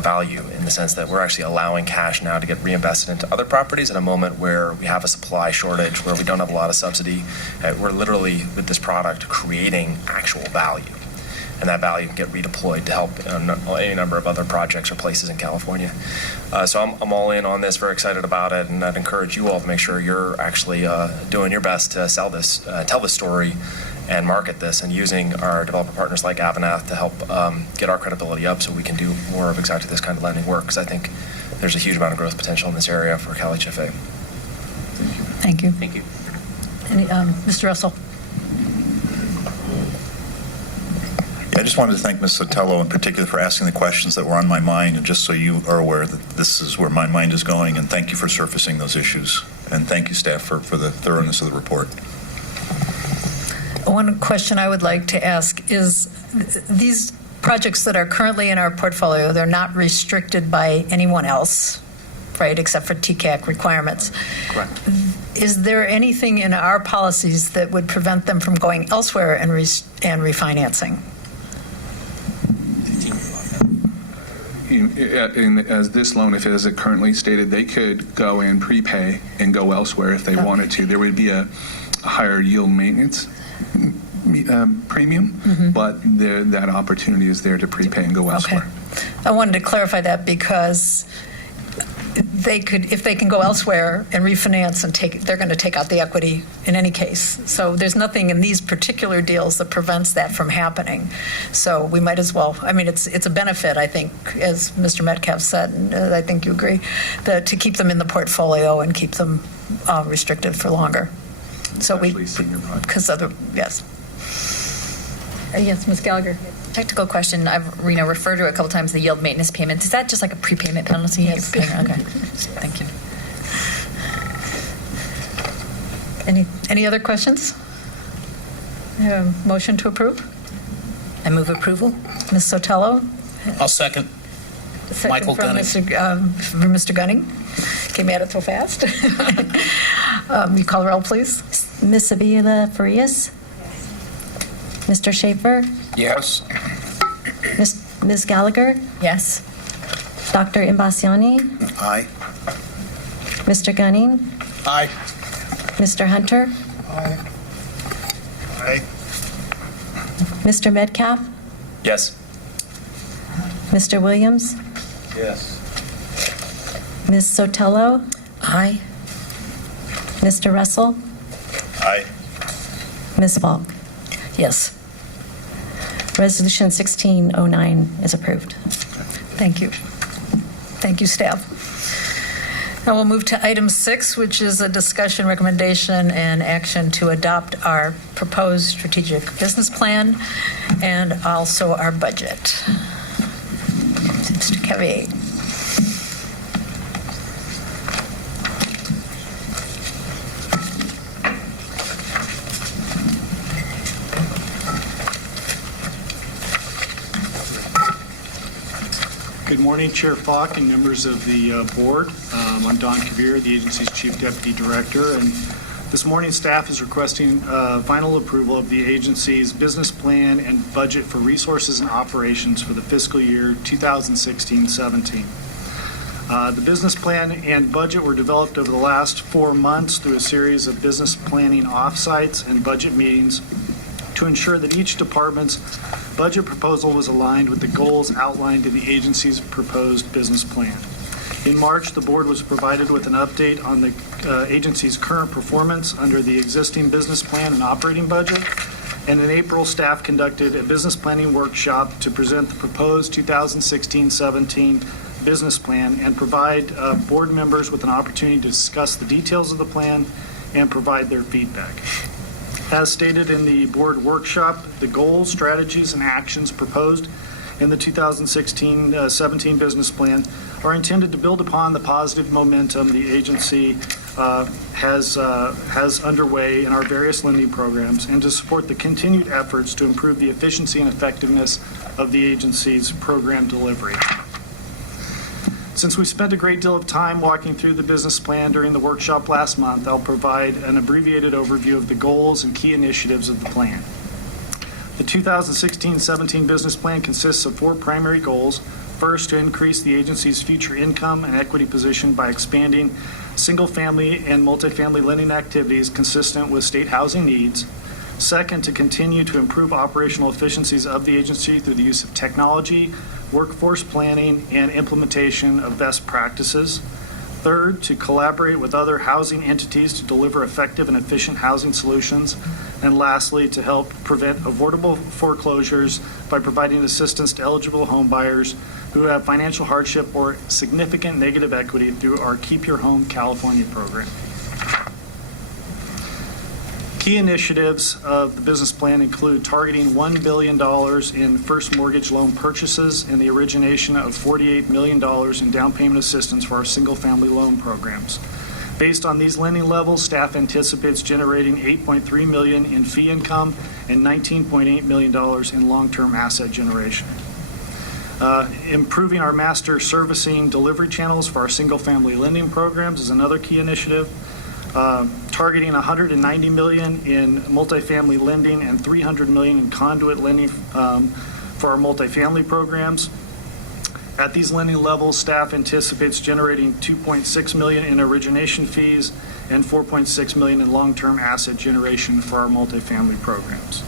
value in the sense that we're actually allowing cash now to get reinvested into other properties at a moment where we have a supply shortage, where we don't have a lot of subsidy. We're literally, with this product, creating actual value. And that value can get redeployed to help any number of other projects or places in California. So I'm all in on this, very excited about it, and I'd encourage you all to make sure you're actually doing your best to sell this, tell this story, and market this, and using our developer partners like Avanath to help get our credibility up so we can do more of exactly this kind of lending work, because I think there's a huge amount of growth potential in this area for CalHFA. Thank you. Thank you. Mr. Russell? I just wanted to thank Ms. Sotelo in particular for asking the questions that were on my mind, and just so you are aware that this is where my mind is going, and thank you for surfacing those issues. And thank you, staff, for the thoroughness of the report. One question I would like to ask is, these projects that are currently in our portfolio, they're not restricted by anyone else, right, except for TCAC requirements. Correct. Is there anything in our policies that would prevent them from going elsewhere and refinancing? As this loan, if it is currently stated, they could go and prepay and go elsewhere if they wanted to. There would be a higher yield maintenance premium, but that opportunity is there to prepay and go elsewhere. Okay. I wanted to clarify that because they could, if they can go elsewhere and refinance and they're going to take out the equity in any case. So there's nothing in these particular deals that prevents that from happening. So we might as well, I mean, it's a benefit, I think, as Mr. Metcalf said, and I think you agree, that to keep them in the portfolio and keep them restricted for longer. So Especially senior projects. because yes. Yes, Ms. Gallagher. Technical question. I've referred to it a couple times, the yield maintenance payments. Is that just like a prepayment penalty? Yes. Okay. Thank you. Any other questions? Motion to approve? I move approval. Ms. Sotelo? I'll second. Michael from Gunning. Mr. Gunning. Came at it so fast. You call the roll, please. Ms. Avila Farias? Mr. Schaefer? Yes. Ms. Gallagher? Yes. Dr. Imbasiani? Aye. Mr. Gunning? Aye. Mr. Hunter? Aye. Mr. Metcalf? Yes. Mr. Williams? Yes. Ms. Sotelo? Aye. Mr. Russell? Aye. Ms. Falk? Yes. Resolution 1609 is approved. Thank you. Thank you, staff. Now we'll move to item 6, which is a discussion, recommendation, and action to adopt our proposed strategic business plan and also our budget. Mr. Cavier. Good morning, Chair Falk and members of the board. I'm Don Kabir, the agency's Chief Deputy Director, and this morning staff is requesting final approval of the agency's business plan and budget for resources and operations for the fiscal year 2016-17. The business plan and budget were developed over the last 4 months through a series of business planning offsites and budget meetings to ensure that each department's budget proposal was aligned with the goals outlined in the agency's proposed business plan. In March, the board was provided with an update on the agency's current performance under the existing business plan and operating budget. And in April, staff conducted a business planning workshop to present the proposed 2016-17 business plan and provide board members with an opportunity to discuss the details of the plan and provide their feedback. As stated in the board workshop, the goals, strategies, and actions proposed in the 2016-17 business plan are intended to build upon the positive momentum the agency has underway in our various lending programs and to support the continued efforts to improve the efficiency and effectiveness of the agency's program delivery. Since we spent a great deal of time walking through the business plan during the workshop last month, I'll provide an abbreviated overview of the goals and key initiatives of the plan. The 2016-17 business plan consists of 4 primary goals. First, to increase the agency's future income and equity position by expanding single-family and multifamily lending activities consistent with state housing needs. Second, to continue to improve operational efficiencies of the agency through the use of technology, workforce planning, and implementation of best practices. Third, to collaborate with other housing entities to deliver effective and efficient housing solutions. And lastly, to help prevent avoidable foreclosures by providing assistance to eligible home buyers who have financial hardship or significant negative equity through our Keep Your Home California program. Key initiatives of the business plan include targeting $1 billion in first mortgage loan purchases and the origination of $48 million in down payment assistance for our single-family loan programs. Based on these lending levels, staff anticipates generating $8.3 million in fee income and $19.8 million in long-term asset generation. Improving our master servicing delivery channels for our single-family lending programs is another key initiative. Targeting $190 million in multifamily lending and $300 million in conduit lending for our multifamily programs. At these lending levels, staff anticipates generating $2.6 million in origination fees and $4.6 million in long-term asset generation for our multifamily programs.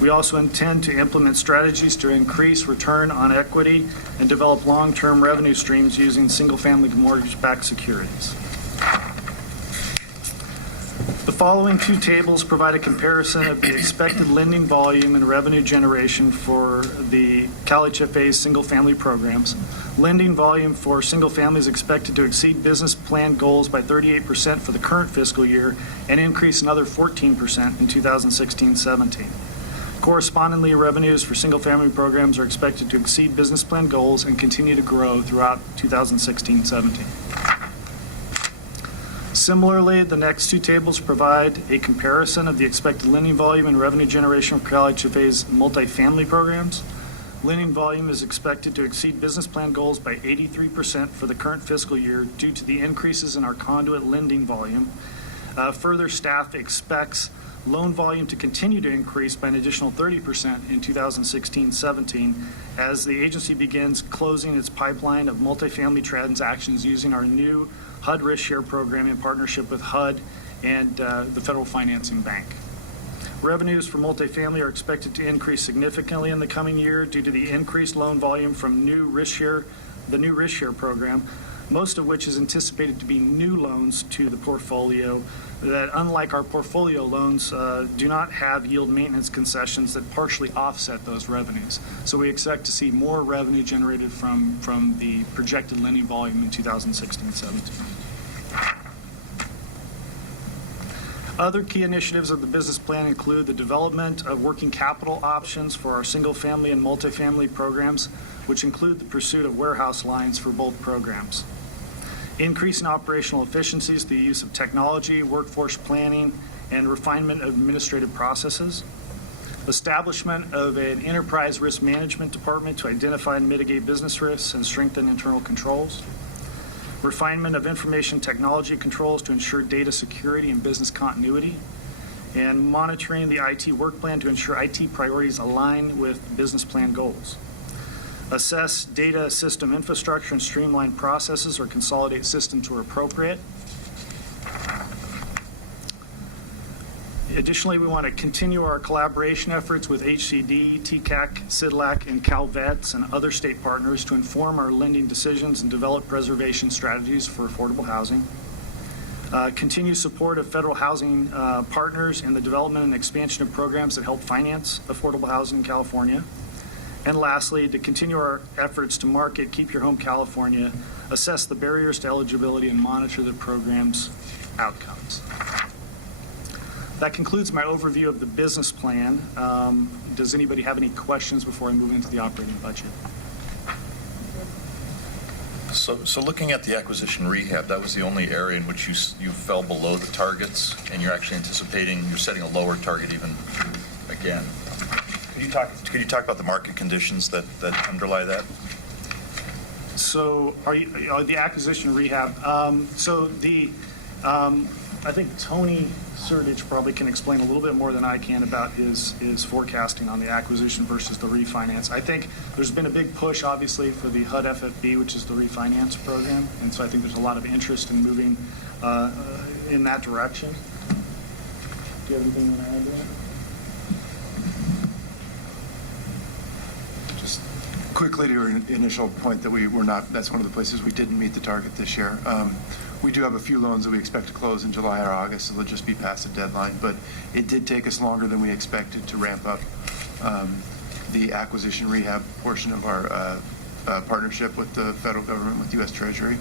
We also intend to implement strategies to increase return on equity and develop long-term revenue streams using single-family mortgage-backed securities. The following two tables provide a comparison of the expected lending volume and revenue generation for the CalHFA's single-family programs. Lending volume for single-family is expected to exceed business plan goals by 38% for the current fiscal year and increase another 14% in 2016-17. Correspondingly, revenues for single-family programs are expected to exceed business plan goals and continue to grow throughout 2016-17. Similarly, the next two tables provide a comparison of the expected lending volume and revenue generation for CalHFA's multifamily programs. Lending volume is expected to exceed business plan goals by 83% for the current fiscal year due to the increases in our conduit lending volume. Further, staff expects loan volume to continue to increase by an additional 30% in 2016-17 as the agency begins closing its pipeline of multifamily transactions using our new HUD Risk Share program in partnership with HUD and the Federal Financing Bank. Revenues for multifamily are expected to increase significantly in the coming year due to the increased loan volume from the new Risk Share program, most of which is anticipated to be new loans to the portfolio that, unlike our portfolio loans, do not have yield maintenance concessions that partially offset those revenues. So we expect to see more revenue generated from the projected lending volume in 2016-17. Other key initiatives of the business plan include the development of working capital options for our single-family and multifamily programs, which include the pursuit of warehouse lines for both programs. Increasing operational efficiencies through the use of technology, workforce planning, and refinement of administrative processes. Establishment of an enterprise risk management department to identify and mitigate business risks and strengthen internal controls. Refinement of information technology controls to ensure data security and business continuity. And monitoring the IT work plan to ensure IT priorities align with business plan goals. Assess data system infrastructure and streamline processes or consolidate systems where appropriate. Additionally, we want to continue our collaboration efforts with HCD, TCAC, CIDLAC, and CalVets and other state partners to inform our lending decisions and develop preservation strategies for affordable housing. Continue support of federal housing partners in the development and expansion of programs that help finance affordable housing in California. And lastly, to continue our efforts to market Keep Your Home California, assess the barriers to eligibility, and monitor the program's outcomes. That concludes my overview of the business plan. Does anybody have any questions before I move into the operating budget? So looking at the acquisition rehab, that was the only area in which you fell below the targets, and you're actually anticipating, you're setting a lower target even again. Could you talk about the market conditions that underlie that? So are the acquisition rehab? So the I think Tony Surdich probably can explain a little bit more than I can about his forecasting on the acquisition versus the refinance. I think there's been a big push, obviously, for the HUD FFB, which is the refinance program, and so I think there's a lot of interest in moving in that direction. Do you have anything you want to add to that? Just quickly to your initial point that that's one of the places we didn't meet the target this year. We do have a few loans that we expect to close in July or August, so they'll just be past the deadline. But it did take us longer than we expected to ramp up the acquisition rehab portion of our partnership with the federal government, with U.S. Treasury,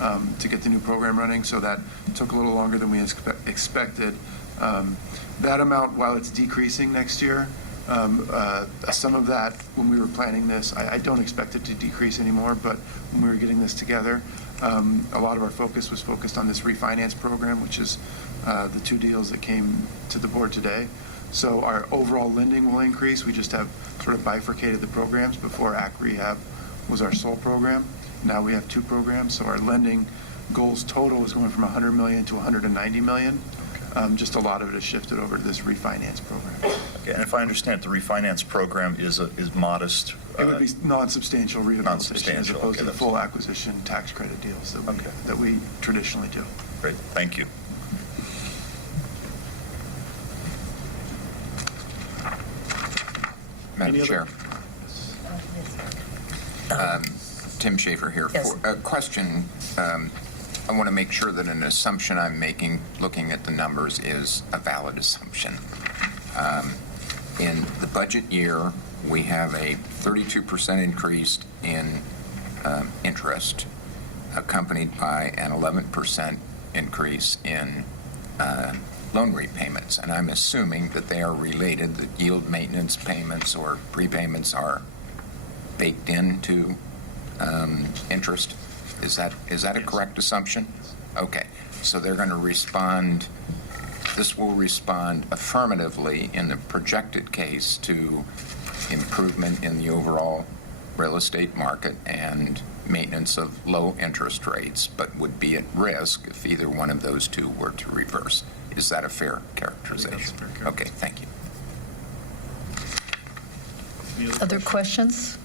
to get the new program running. So that took a little longer than we expected. That amount, while it's decreasing next year, some of that, when we were planning this, I don't expect it to decrease anymore, but when we were getting this together, a lot of our focus was focused on this refinance program, which is the two deals that came to the board today. So our overall lending will increase. We just have sort of bifurcated the programs. Before AC Rehab was our sole program. Now we have two programs. So our lending goals total is going from $100 million to $190 million. Just a lot of it has shifted over to this refinance program. Okay, and if I understand, the refinance program is modest. It would be non-substantial rehabilitation Non-substantial, as opposed okay, to the full acquisition tax credit deals that we traditionally do. Great, thank you. Madam Chair. Tim Schaefer here. Yes. For a question, I want to make sure that an assumption I'm making, looking at the numbers, is a valid assumption. In the budget year, we have a 32% increase in interest, accompanied by an 11% increase in loan repayments. And I'm assuming that they are related, that yield maintenance payments or prepayments are baked into interest. Is that a correct assumption? Okay. So they're going to respond, this will respond affirmatively in the projected case to improvement in the overall real estate market and maintenance of low interest rates, but would be at risk if either one of those two were to reverse. Is that a fair characterization? That's a fair characterization. Okay, thank you. Other questions?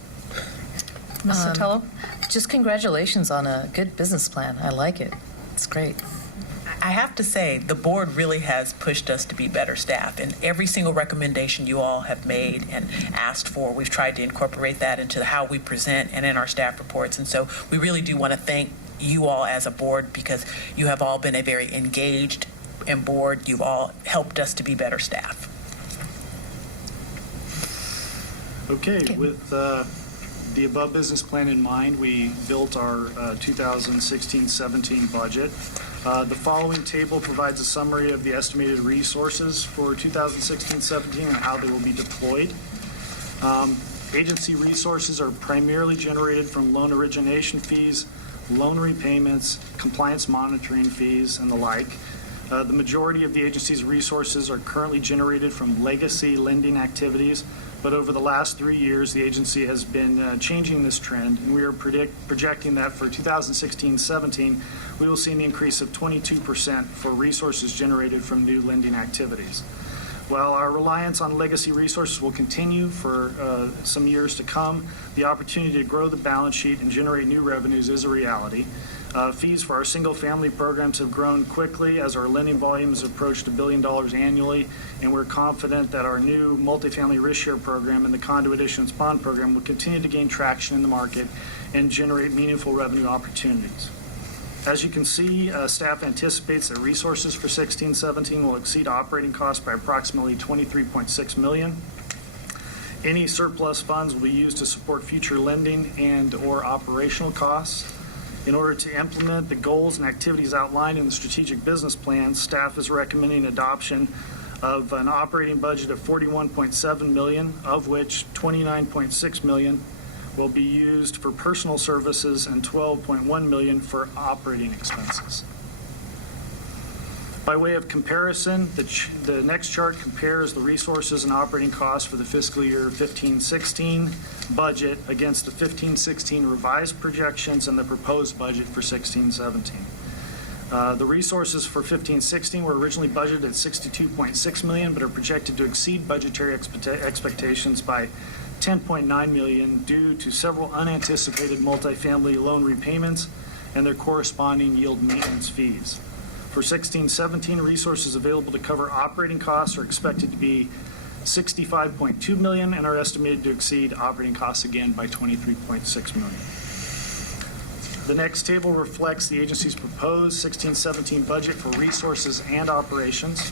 Ms. Sotelo? Just congratulations on a good business plan. I like it. It's great. I have to say, the board really has pushed us to be better staff. And every single recommendation you all have made and asked for, we've tried to incorporate that into how we present and in our staff reports. And so we really do want to thank you all as a board, because you have all been a very engaged and board. You've all helped us to be better staff. Okay, with the above business plan in mind, we built our 2016-17 budget. The following table provides a summary of the estimated resources for 2016-17 and how they will be deployed. Agency resources are primarily generated from loan origination fees, loan repayments, compliance monitoring fees, and the like. The majority of the agency's resources are currently generated from legacy lending activities, but over the last 3 years, the agency has been changing this trend, and we are projecting that for 2016-17, we will see an increase of 22% for resources generated from new lending activities. While our reliance on legacy resources will continue for some years to come, the opportunity to grow the balance sheet and generate new revenues is a reality. Fees for our single-family programs have grown quickly as our lending volumes approached $1 billion annually, and we're confident that our new multifamily risk share program and the conduit issuance bond program will continue to gain traction in the market and generate meaningful revenue opportunities. As you can see, staff anticipates that resources for 16-17 will exceed operating costs by approximately $23.6 million. Any surplus funds will be used to support future lending and/or operational costs. In order to implement the goals and activities outlined in the strategic business plan, staff is recommending adoption of an operating budget of $41.7 million, of which $29.6 million will be used for personal services and $12.1 million for operating expenses. By way of comparison, the next chart compares the resources and operating costs for the fiscal year 15-16 budget against the 15-16 revised projections and the proposed budget for 16-17. The resources for 15-16 were originally budgeted at $62.6 million, but are projected to exceed budgetary expectations by $10.9 million due to several unanticipated multifamily loan repayments and their corresponding yield maintenance fees. For 16-17, resources available to cover operating costs are expected to be $65.2 million and are estimated to exceed operating costs again by $23.6 million. The next table reflects the agency's proposed 16-17 budget for resources and operations.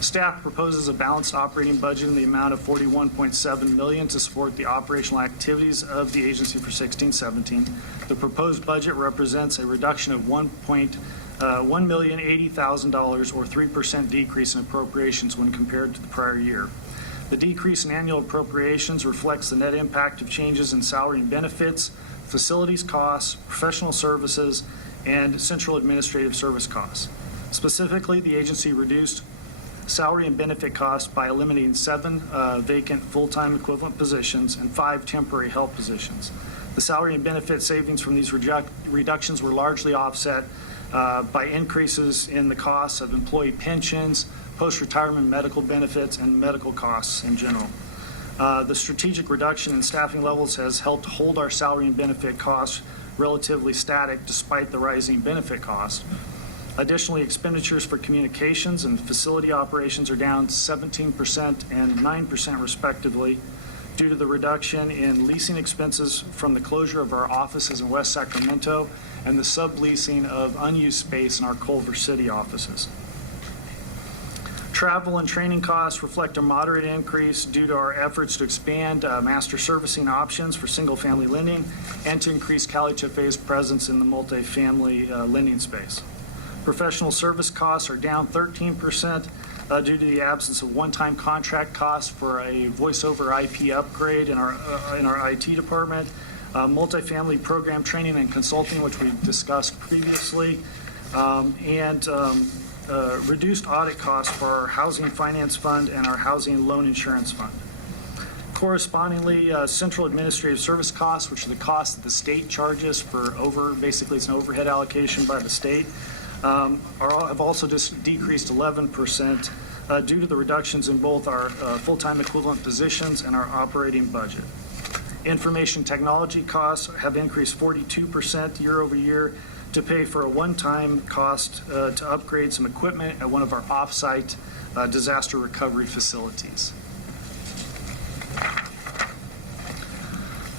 Staff proposes a balanced operating budget in the amount of $41.7 million to support the operational activities of the agency for 16-17. The proposed budget represents a reduction of $1,080,000 or 3% decrease in appropriations when compared to the prior year. The decrease in annual appropriations reflects the net impact of changes in salary and benefits, facilities costs, professional services, and central administrative service costs. Specifically, the agency reduced salary and benefit costs by eliminating 7 vacant full-time equivalent positions and 5 temporary help positions. The salary and benefit savings from these reductions were largely offset by increases in the costs of employee pensions, post-retirement medical benefits, and medical costs in general. The strategic reduction in staffing levels has helped hold our salary and benefit costs relatively static despite the rising benefit costs. Additionally, expenditures for communications and facility operations are down 17% and 9% respectively due to the reduction in leasing expenses from the closure of our offices in West Sacramento and the subleasing of unused space in our Culver City offices. Travel and training costs reflect a moderate increase due to our efforts to expand master servicing options for single-family lending and to increase CalHFA's presence in the multifamily lending space. Professional service costs are down 13% due to the absence of one-time contract costs for a voice-over IP upgrade in our IT department, multifamily program training and consulting, which we discussed previously, and reduced audit costs for our Housing Finance Fund and our Housing Loan Insurance Fund. Correspondingly, central administrative service costs, which are the costs that the state charges for basically it's an overhead allocation by the state, have also just decreased 11% due to the reductions in both our full-time equivalent positions and our operating budget. Information technology costs have increased 42% year over year to pay for a one-time cost to upgrade some equipment at one of our off-site disaster recovery facilities.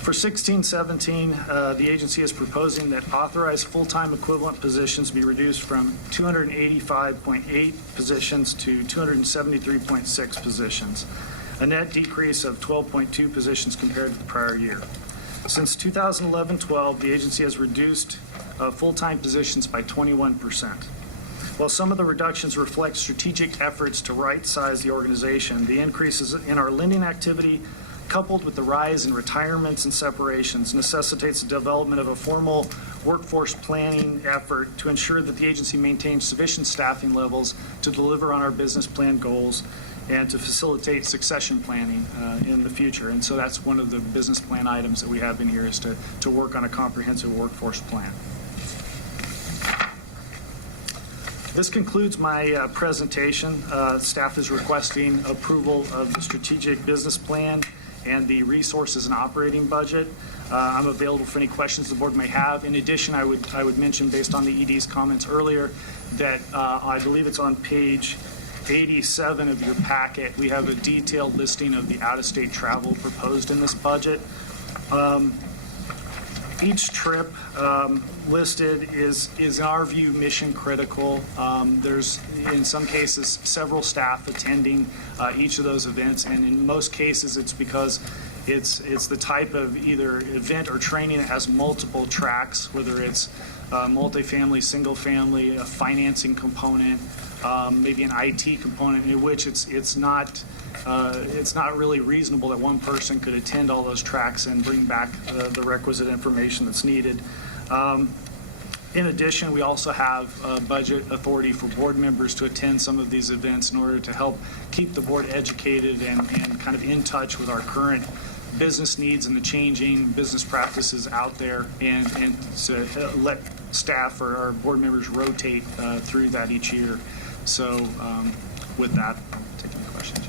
For 16-17, the agency is proposing that authorized full-time equivalent positions be reduced from 285.8 positions to 273.6 positions, a net decrease of 12.2 positions compared to the prior year. Since 2011-12, the agency has reduced full-time positions by 21%. While some of the reductions reflect strategic efforts to right-size the organization, the increases in our lending activity coupled with the rise in retirements and separations necessitates the development of a formal workforce planning effort to ensure that the agency maintains sufficient staffing levels to deliver on our business plan goals and to facilitate succession planning in the future. And so that's one of the business plan items that we have in here is to work on a comprehensive workforce plan. This concludes my presentation. Staff is requesting approval of the strategic business plan and the resources and operating budget. I'm available for any questions the board may have. In addition, I would mention, based on the ED's comments earlier, that I believe it's on page 87 of your packet. We have a detailed listing of the out-of-state travel proposed in this budget. Each trip listed is, in our view, mission critical. There's, in some cases, several staff attending each of those events, and in most cases, it's because it's the type of either event or training that has multiple tracks, whether it's multifamily, single family, a financing component, maybe an IT component, in which it's not really reasonable that one person could attend all those tracks and bring back the requisite information that's needed. In addition, we also have budget authority for board members to attend some of these events in order to help keep the board educated and kind of in touch with our current business needs and the changing business practices out there, and to let staff or our board members rotate through that each year. So with that, I'll take any questions.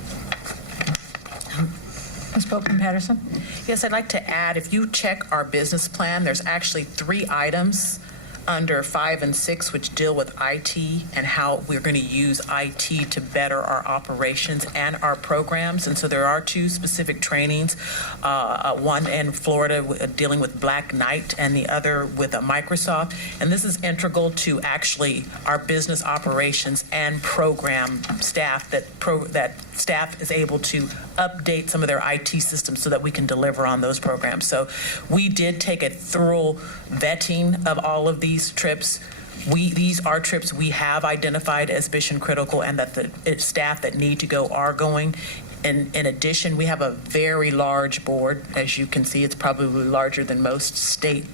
Ms. Boatman-Patterson? Yes, I'd like to add, if you check our business plan, there's actually 3 items under 5 and 6 which deal with IT and how we're going to use IT to better our operations and our programs. And so there are 2 specific trainings, one in Florida dealing with Black Knight and the other with Microsoft. And this is integral to actually our business operations and program staff, that staff is able to update some of their IT systems so that we can deliver on those programs. So we did take a thorough vetting of all of these trips. These are trips we have identified as mission critical, and that the staff that need to go are going. And in addition, we have a very large board. As you can see, it's probably larger than most state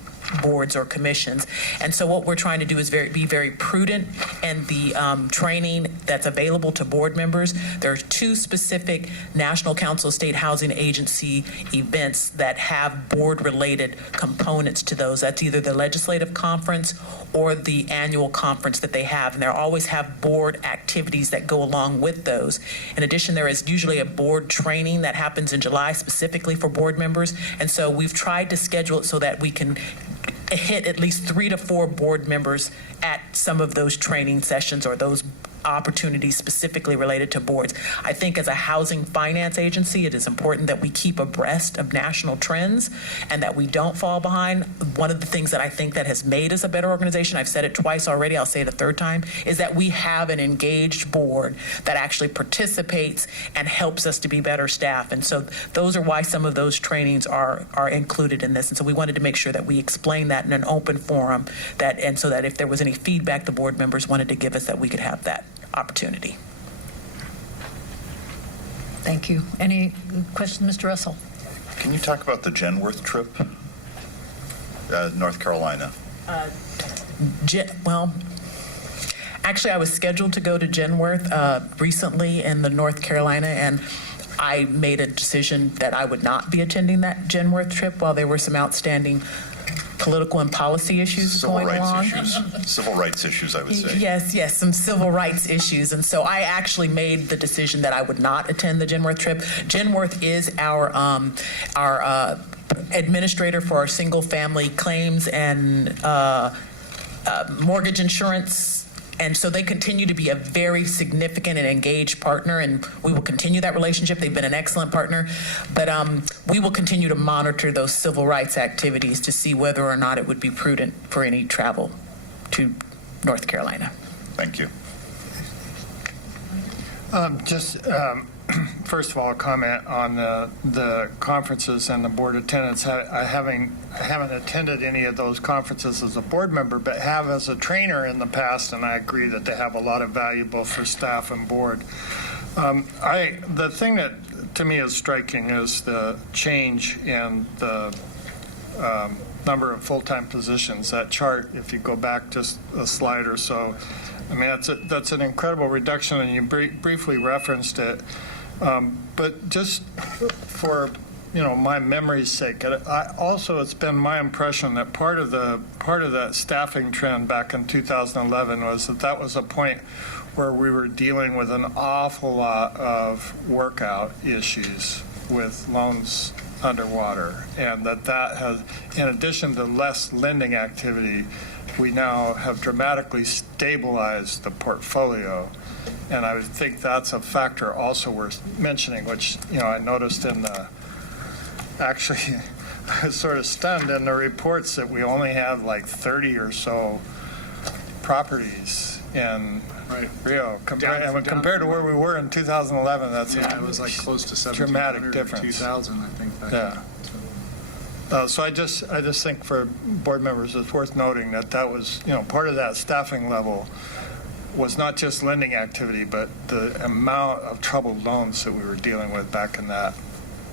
boards or commissions. And so what we're trying to do is be very prudent in the training that's available to board members. There are 2 specific National Council of State Housing Agency events that have board-related components to those. That's either the legislative conference or the annual conference that they have. And they always have board activities that go along with those. In addition, there is usually a board training that happens in July specifically for board members. And so we've tried to schedule it so that we can hit at least 3 to 4 board members at some of those training sessions or those opportunities specifically related to boards. I think as a housing finance agency, it is important that we keep abreast of national trends and that we don't fall behind. One of the things that I think that has made us a better organization, I've said it twice already, I'll say it a third time, is that we have an engaged board that actually participates and helps us to be better staff. And so those are why some of those trainings are included in this. And so we wanted to make sure that we explain that in an open forum, and so that if there was any feedback the board members wanted to give us, that we could have that opportunity. Thank you. Any questions, Mr. Russell? Can you talk about the Genworth trip, North Carolina? Well, actually, I was scheduled to go to Genworth recently in the North Carolina, and I made a decision that I would not be attending that Genworth trip while there were some outstanding political and policy issues going along. Civil rights issues, I would say. Yes, some civil rights issues. And so I actually made the decision that I would not attend the Genworth trip. Genworth is our administrator for our single family claims and mortgage insurance. And so they continue to be a very significant and engaged partner, and we will continue that relationship. They've been an excellent partner, but we will continue to monitor those civil rights activities to see whether or not it would be prudent for any travel to North Carolina. Thank you. First of all, a comment on the conferences and the board attendance. I haven't attended any of those conferences as a board member, but have as a trainer in the past, and I agree that they have a lot of value both for staff and board. The thing that to me is striking is the change in the number of full-time positions. That chart, if you go back just a slide or so, I mean, that's an incredible reduction, and you briefly referenced it. But just for my memory's sake, it's been my impression that part of that staffing trend back in 2011 was that was a point where we were dealing with an awful lot of workout issues with loans underwater, and that has, in addition to less lending activity, we now have dramatically stabilized the portfolio. And I would think that's a factor also worth mentioning, which, I noticed actually, I was sort of stunned in the reports that we only have like 30 or so properties in Rio. Compared to where we were in 2011, that's it was like close to dramatic difference. 2,000, I think. So I just think for board members, it's worth noting that was, part of that staffing level was not just lending activity, but the amount of troubled loans that we were dealing with back in that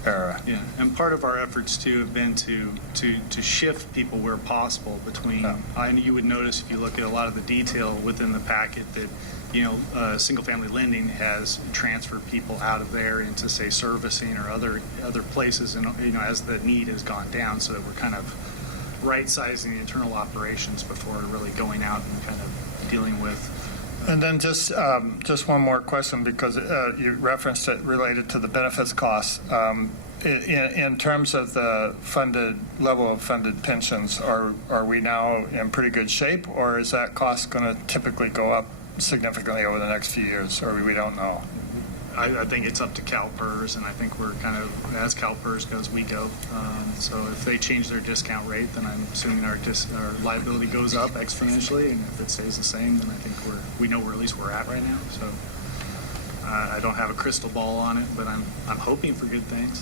era. Yeah, and part of our efforts too have been to shift people where possible between. And you would notice if you look at a lot of the detail within the packet that single-family lending has transferred people out of there into, say, servicing or other places, and as the need has gone down, so that we're kind of right-sizing the internal operations before really going out and kind of dealing with. And then just one more question, because you referenced it related to the benefits costs. In terms of the level of funded pensions, are we now in pretty good shape, or is that cost going to typically go up significantly over the next few years, or we don't know? I think it's up to CalPERS, and I think we're kind of, as CalPERS goes, we go. So if they change their discount rate, then I'm assuming our liability goes up exponentially, and if it stays the same, then I think we know where at least we're at right now. So I don't have a crystal ball on it, but I'm hoping for good things.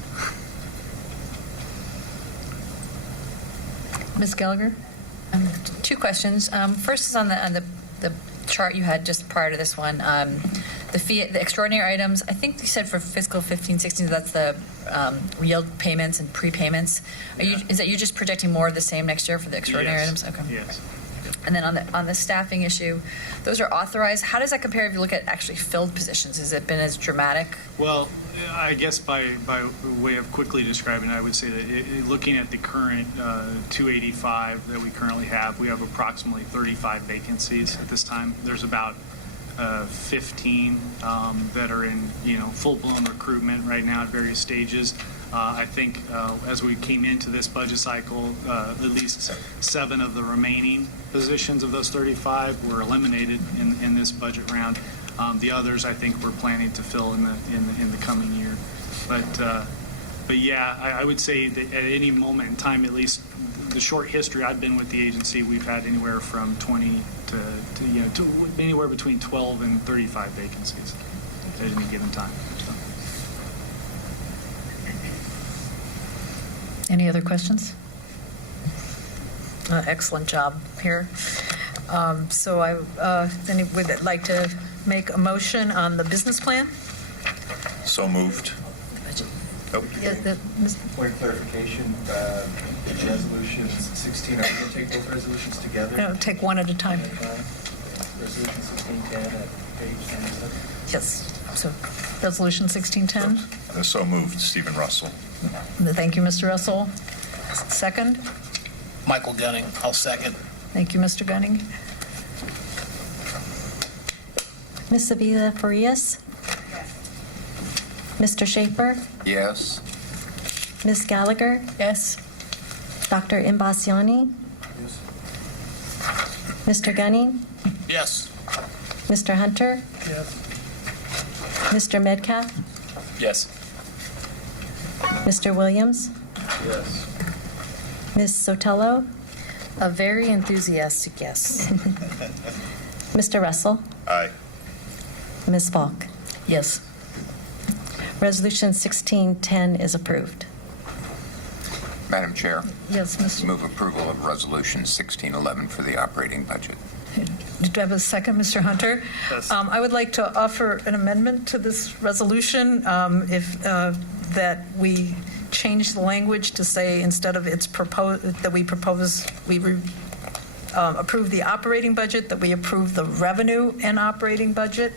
Ms. Gallagher? Two questions. First is on the chart you had just prior to this one. The extraordinary items, I think you said for fiscal 15-16, that's the yield payments and prepayments. Is that you just projecting more of the same next year for the extraordinary items? Okay. Yes. And then on the staffing issue, those are authorized. How does that compare if you look at actually filled positions? Has it been as dramatic? Well, I guess by way of quickly describing, I would say that looking at the current 285 that we currently have, we have approximately 35 vacancies at this time. There's about 15 that are in full-blown recruitment right now at various stages. I think as we came into this budget cycle, at least 7 of the remaining positions of those 35 were eliminated in this budget round. The others, I think, we're planning to fill in the coming year. But yeah, I would say that at any moment in time, at least the short history I've been with the agency, we've had anywhere from 20 to anywhere between 12 and 35 vacancies at any given time. So. Any other questions? Excellent job here. So I would like to make a motion on the business plan. So moved. Oh. Point of clarification, resolutions 16, are we going to take both resolutions together? No, take one at a time. Resolution 1610 at page 97? Yes. So resolution 1610. So moved. Stephen Russell. Thank you, Mr. Russell. Second. Michael Gunning, I'll second. Thank you, Mr. Gunning. Ms. Sevilla Farias? Mr. Schaefer? Yes. Ms. Gallagher? Yes. Dr. Imbasiani? Yes. Mr. Gunning? Yes. Mr. Hunter? Yes. Mr. Metcalf? Yes. Mr. Williams? Yes. Ms. Sotelo? A very enthusiastic yes. Mr. Russell? Aye. Ms. Falk? Yes. Resolution 1610 is approved. Madam Chair, Yes, Mr. move approval of Resolution 1611 for the operating budget. Did you have a second, Mr. Hunter? Yes. I would like to offer an amendment to this resolution, that we change the language to say instead of approve the operating budget, that we approve the revenue and operating budget,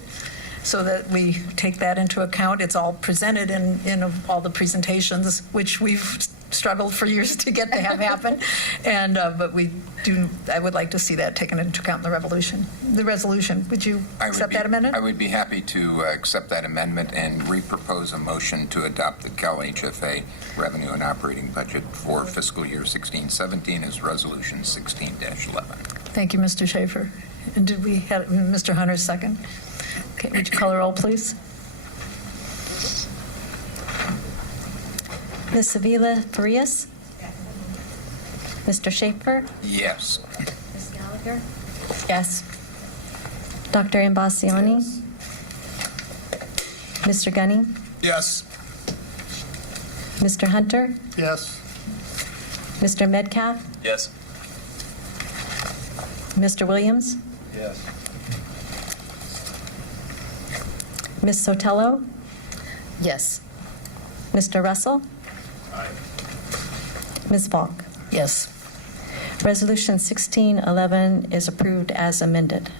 so that we take that into account. It's all presented in all the presentations, which we've struggled for years to get to have happen. And but I would like to see that taken into account in the resolution. Would you accept that amendment? I would be happy to accept that amendment and repropose a motion to adopt the CalHFA revenue and operating budget for fiscal year 16-17 as Resolution 16-11. Thank you, Mr. Schaefer. And did we have Mr. Hunter's second? Okay, would you call the roll, please? Ms. Sevilla Farias? Mr. Schaefer? Yes. Ms. Gallagher? Yes. Dr. Imbasiani? Mr. Gunning? Yes. Mr. Hunter? Yes. Mr. Metcalf? Yes. Mr. Williams? Yes. Ms. Sotelo? Yes. Mr. Russell? Ms. Falk? Yes. Resolution 1611 is approved as amended.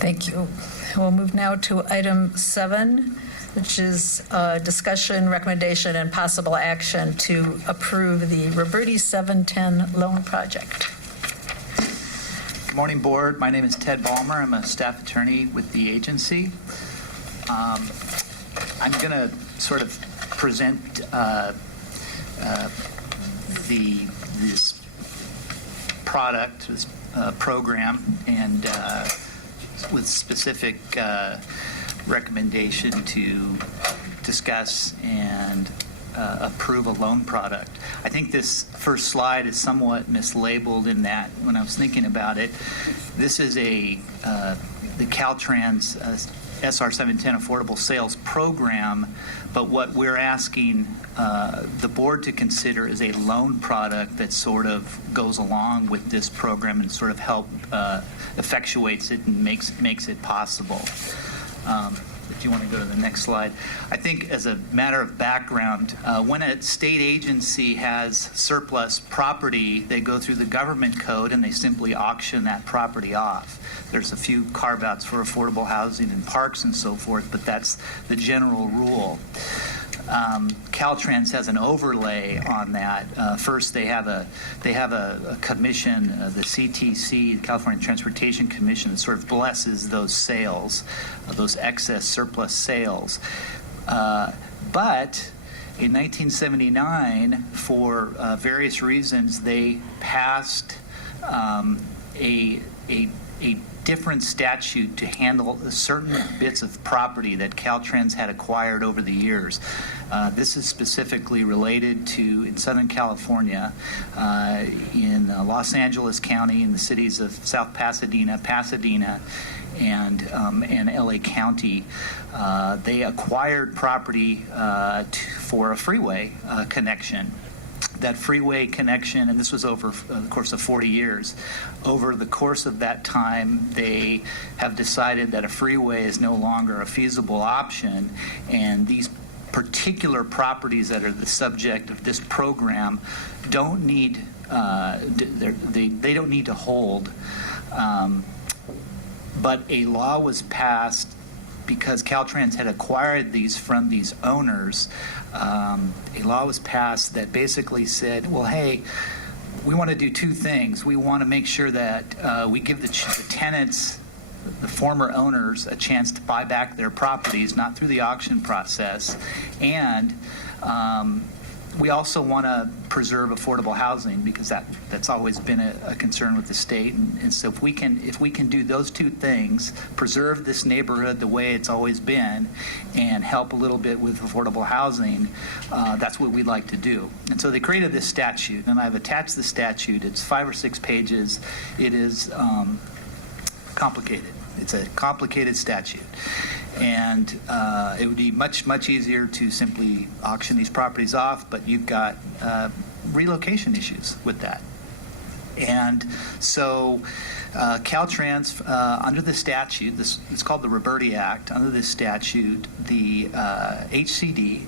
Thank you. We'll move now to item 7, which is discussion, recommendation, and possible action to approve the Roberti 710 loan project. Good morning, Board. My name is Ted Ballmer. I'm a staff attorney with the agency. I'm going to sort of present this product, this program, and with specific recommendation to discuss and approve a loan product. I think this first slide is somewhat mislabeled in that when I was thinking about it, this is the Caltrans SR 710 Affordable Sales Program, but what we're asking the board to consider is a loan product that sort of goes along with this program and sort of effectuates it and makes it possible. If you want to go to the next slide. I think as a matter of background, when a state agency has surplus property, they go through the government code and they simply auction that property off. There's a few carve-outs for affordable housing and parks and so forth, but that's the general rule. Caltrans has an overlay on that. First, they have a commission, the CTC, California Transportation Commission, that sort of blesses those sales, those excess surplus sales. But in 1979, for various reasons, they passed a different statute to handle certain bits of property that Caltrans had acquired over the years. This is specifically related to, in Southern California, in Los Angeles County, in the cities of South Pasadena, and LA County. They acquired property for a freeway connection. That freeway connection, and this was over the course of 40 years, over the course of that time, they have decided that a freeway is no longer a feasible option, and these particular properties that are the subject of this program don't need, they don't need to hold. But a law was passed because Caltrans had acquired these from these owners. A law was passed that basically said, well, hey, we want to do two things. We want to make sure that we give the tenants, the former owners, a chance to buy back their properties, not through the auction process, and we also want to preserve affordable housing because that's always been a concern with the state. And so if we can do those two things, preserve this neighborhood the way it's always been, and help a little bit with affordable housing, that's what we'd like to do. And so they created this statute, and I've attached the statute. It's 5 or 6 pages. It is complicated. It's a complicated statute. And it would be much, much easier to simply auction these properties off, but you've got relocation issues with that. And so Caltrans, under the statute, it's called the Roberti Act. Under this statute, the HCD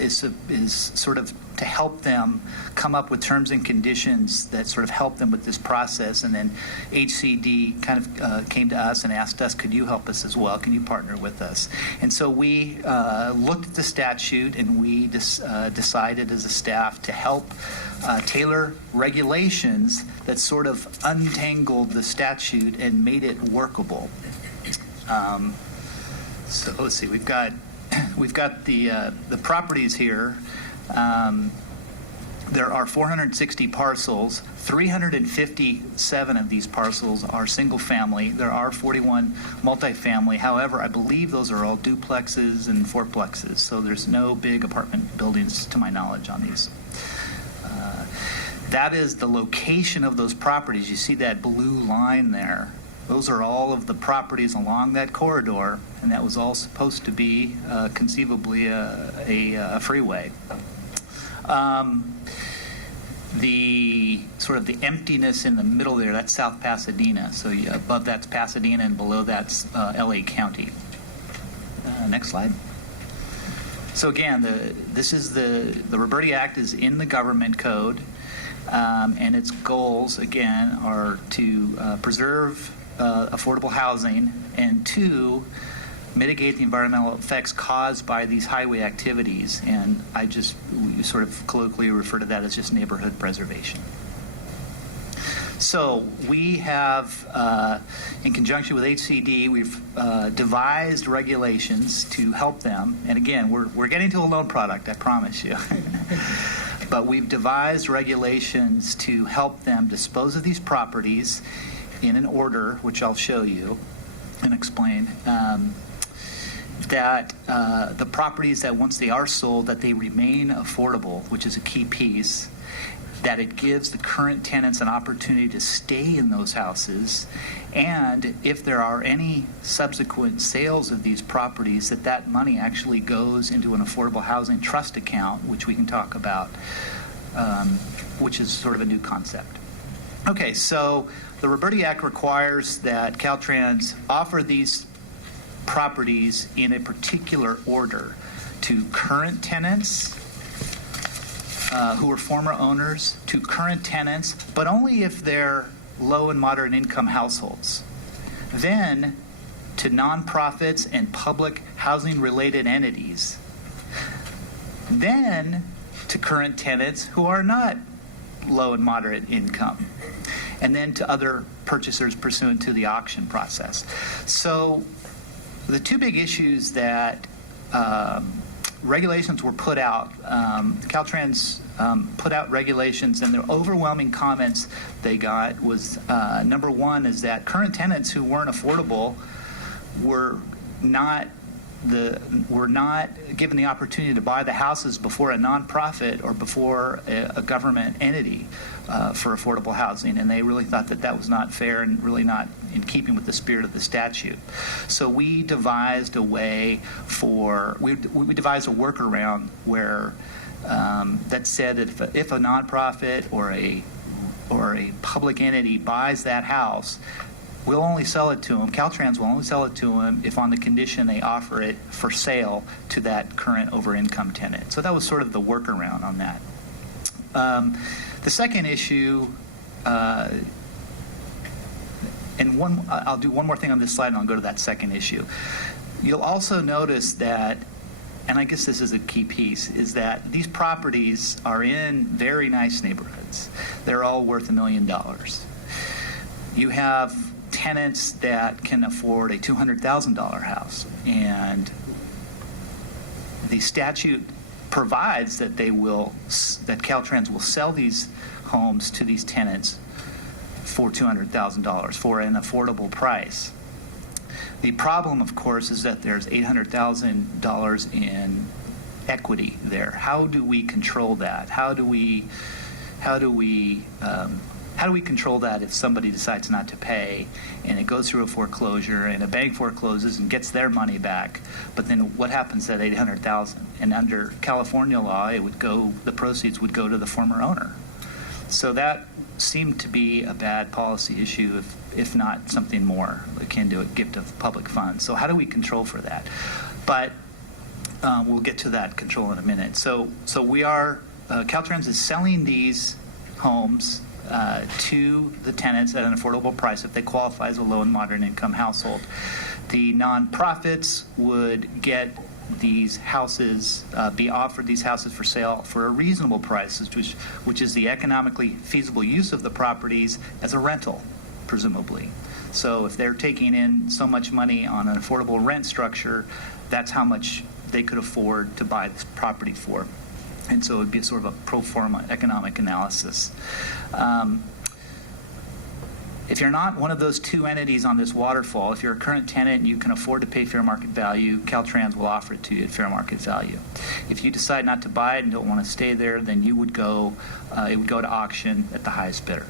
is sort of to help them come up with terms and conditions that sort of help them with this process. And then HCD kind of came to us and asked us, could you help us as well? Can you partner with us? And so we looked at the statute, and we decided as a staff to help tailor regulations that sort of untangled the statute and made it workable. So let's see, we've got the properties here. There are 460 parcels. 357 of these parcels are single family. There are 41 multifamily. However, I believe those are all duplexes and fourplexes, so there's no big apartment buildings to my knowledge on these. That is the location of those properties. You see that blue line there. Those are all of the properties along that corridor, and that was all supposed to be conceivably a freeway. The sort of the emptiness in the middle there, that's South Pasadena. So above that's Pasadena, and below that's LA County. Next slide. So again, this is the Roberti Act is in the government code, and its goals again are to preserve affordable housing, and 2, mitigate the environmental effects caused by these highway activities, and we sort of colloquially refer to that as just neighborhood preservation. So we have, in conjunction with HCD, we've devised regulations to help them. And again, we're getting to a loan product, I promise you. But we've devised regulations to help them dispose of these properties in an order, which I'll show you and explain. That the properties that once they are sold, that they remain affordable, which is a key piece. That it gives the current tenants an opportunity to stay in those houses, and if there are any subsequent sales of these properties, that money actually goes into an affordable housing trust account, which we can talk about, which is sort of a new concept. Okay, so the Roberti Act requires that Caltrans offer these properties in a particular order to current tenants, who are former owners, to current tenants, but only if they're low and moderate income households. Then to nonprofits and public housing related entities. Then to current tenants who are not low and moderate income. And then to other purchasers pursuant to the auction process. So the two big issues that regulations were put out. Caltrans put out regulations, and the overwhelming comments they got was, number one, is that current tenants who weren't affordable were not given the opportunity to buy the houses before a nonprofit or before a government entity for affordable housing, and they really thought that was not fair and really not in keeping with the spirit of the statute. So we devised a way we devised a workaround where that said that if a nonprofit or a public entity buys that house, we'll only sell it to them. Caltrans will only sell it to them if on the condition they offer it for sale to that current over-income tenant. So that was sort of the workaround on that. The second issue, I'll do one more thing on this slide and I'll go to that second issue. You'll also notice that, and I guess this is a key piece, is that these properties are in very nice neighborhoods. They're all worth $1 million. You have tenants that can afford a $200,000 house, and the statute provides that Caltrans will sell these homes to these tenants for $200,000 for an affordable price. The problem, of course, is that there's $800,000 in equity there. How do we control that? How do we control that if somebody decides not to pay and it goes through a foreclosure and a bank forecloses and gets their money back? But then what happens to that $800,000? And under California law, the proceeds would go to the former owner. So that seemed to be a bad policy issue, if not something more akin to a gift of public funds. So how do we control for that? But we'll get to that control in a minute. So we are, Caltrans is selling these homes to the tenants at an affordable price if they qualify as a low and moderate income household. The nonprofits would get these houses, be offered these houses for sale for a reasonable price, which is the economically feasible use of the properties as a rental, presumably. So if they're taking in so much money on an affordable rent structure, that's how much they could afford to buy this property for. And so it would be sort of a pro forma economic analysis. If you're not one of those two entities on this waterfall, if you're a current tenant and you can afford to pay fair market value, Caltrans will offer it to you at fair market value. If you decide not to buy it and don't want to stay there, then it would go to auction at the highest bidder.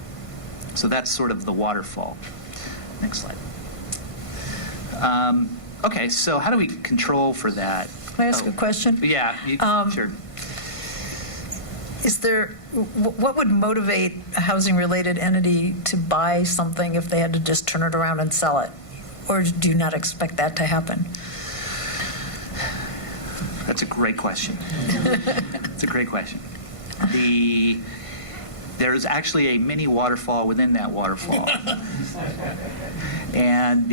So that's sort of the waterfall. Next slide. Okay, so how do we control for that? Can I ask a question? Yeah, sure. What would motivate a housing-related entity to buy something if they had to just turn it around and sell it? Or do you not expect that to happen? That's a great question. It's a great question. there's actually a mini waterfall within that waterfall. And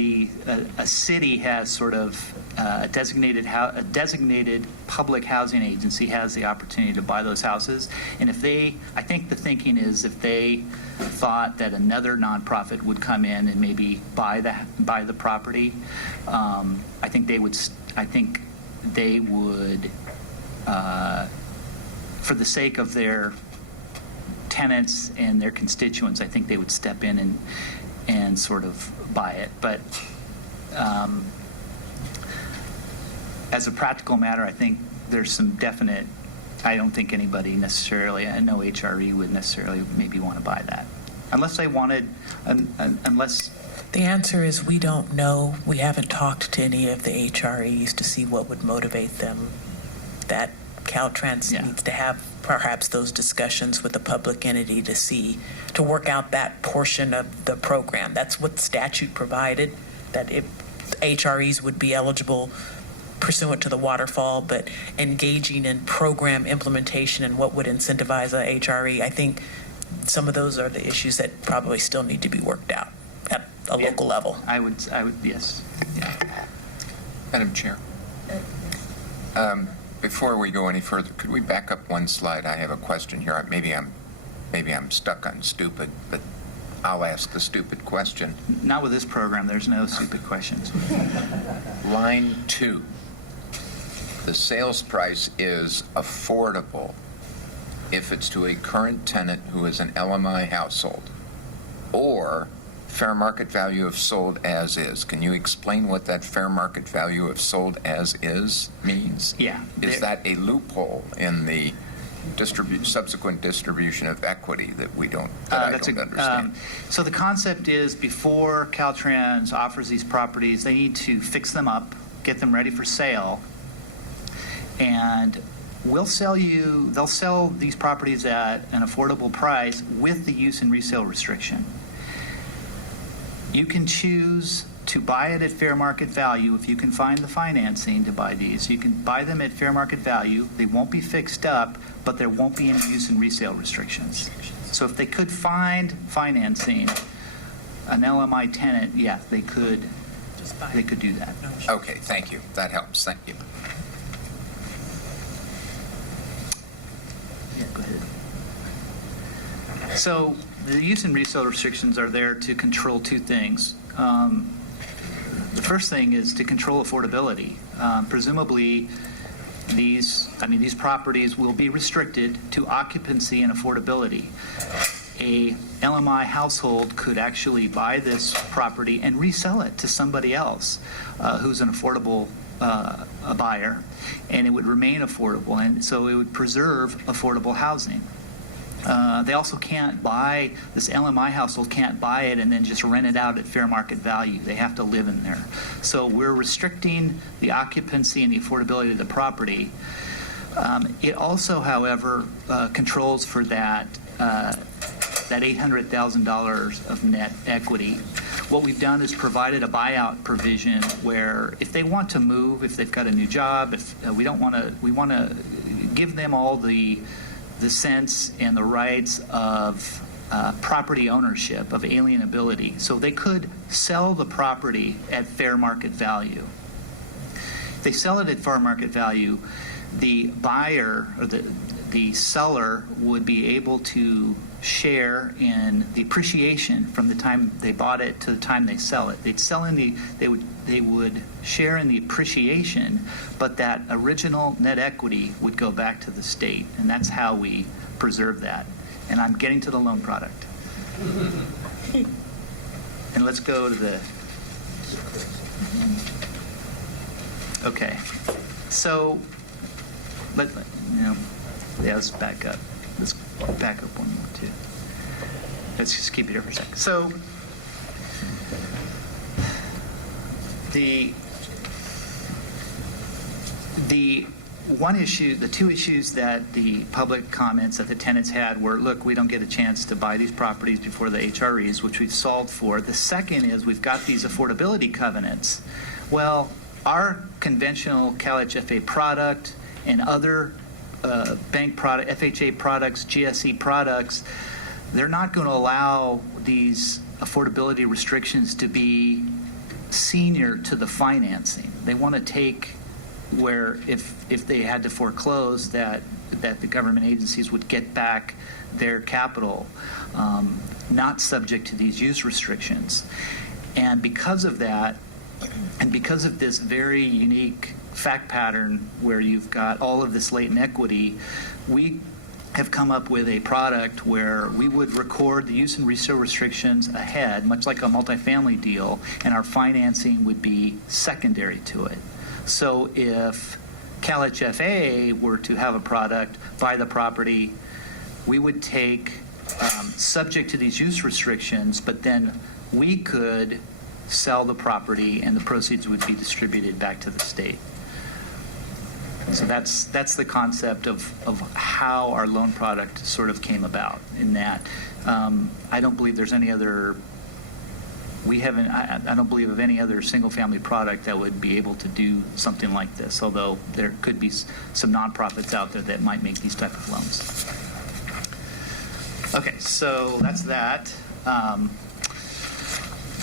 a city has sort of a designated public housing agency has the opportunity to buy those houses. And I think the thinking is if they thought that another nonprofit would come in and maybe buy the property, I think they would, for the sake of their tenants and their constituents, I think they would step in and sort of buy it. But as a practical matter, I think there's some definite, I don't think anybody necessarily, I know HRE would necessarily maybe want to buy that. Unless they wanted, unless... The answer is we don't know. We haven't talked to any of the HREs to see what would motivate them. That Caltrans needs to have perhaps those discussions with the public entity to work out that portion of the program. That's what the statute provided, that if HREs would be eligible pursuant to the waterfall, but engaging in program implementation and what would incentivize a HRE, I think some of those are the issues that probably still need to be worked out at a local level. I would, yes. Yeah. Madam Chair, before we go any further, could we back up one slide? I have a question here. Maybe I'm stuck on stupid, but I'll ask the stupid question. Not with this program. There's no stupid questions. Line 2. The sales price is affordable if it's to a current tenant who is an LMI household, or fair market value of sold as is. Can you explain what that fair market value of sold as is means? Yeah. Is that a loophole in the subsequent distribution of equity that I don't understand? So the concept is before Caltrans offers these properties, they need to fix them up, get them ready for sale, and they'll sell these properties at an affordable price with the use and resale restriction. You can choose to buy it at fair market value if you can find the financing to buy these. You can buy them at fair market value. They won't be fixed up, but there won't be any use and resale restrictions. So if they could find financing, an LMI tenant, yeah, they could do that. Okay, thank you. That helps. Thank you. Yeah, go ahead. So the use and resale restrictions are there to control two things. The first thing is to control affordability. Presumably, these properties will be restricted to occupancy and affordability. A LMI household could actually buy this property and resell it to somebody else who's an affordable buyer, and it would remain affordable, and so it would preserve affordable housing. They also can't buy, this LMI household can't buy it and then just rent it out at fair market value. They have to live in there. So we're restricting the occupancy and the affordability of the property. It also, however, controls for that $800,000 of net equity. What we've done is provided a buyout provision where if they want to move, if they've got a new job, if we want to give them all the sense and the rights of property ownership, of alienability. So they could sell the property at fair market value. If they sell it at fair market value, the buyer or the seller would be able to share in the appreciation from the time they bought it to the time they sell it. They would share in the appreciation, but that original net equity would go back to the state, and that's how we preserve that. And I'm getting to the loan product. And let's go to the. Okay, so let's back up. Let's back up one more too. Let's just keep it here for a second. So the two issues that the public comments that the tenants had were, look, we don't get a chance to buy these properties before the HREs, which we've solved for. The second is we've got these affordability covenants. Well, our conventional CalHFA product and other bank product, FHA products, GSE products, they're not going to allow these affordability restrictions to be senior to the financing. They want to take where if they had to foreclose, that the government agencies would get back their capital, not subject to these use restrictions. And because of that, and because of this very unique fact pattern where you've got all of this latent equity, we have come up with a product where we would record the use and resale restrictions ahead, much like a multifamily deal, and our financing would be secondary to it. So if CalHFA were to have a product, buy the property, we would take, subject to these use restrictions, but then we could sell the property and the proceeds would be distributed back to the state. So that's the concept of how our loan product sort of came about. In that, I don't believe there's any other. I don't believe of any other single-family product that would be able to do something like this. Although there could be some nonprofits out there that might make these type of loans. Okay, so that's that.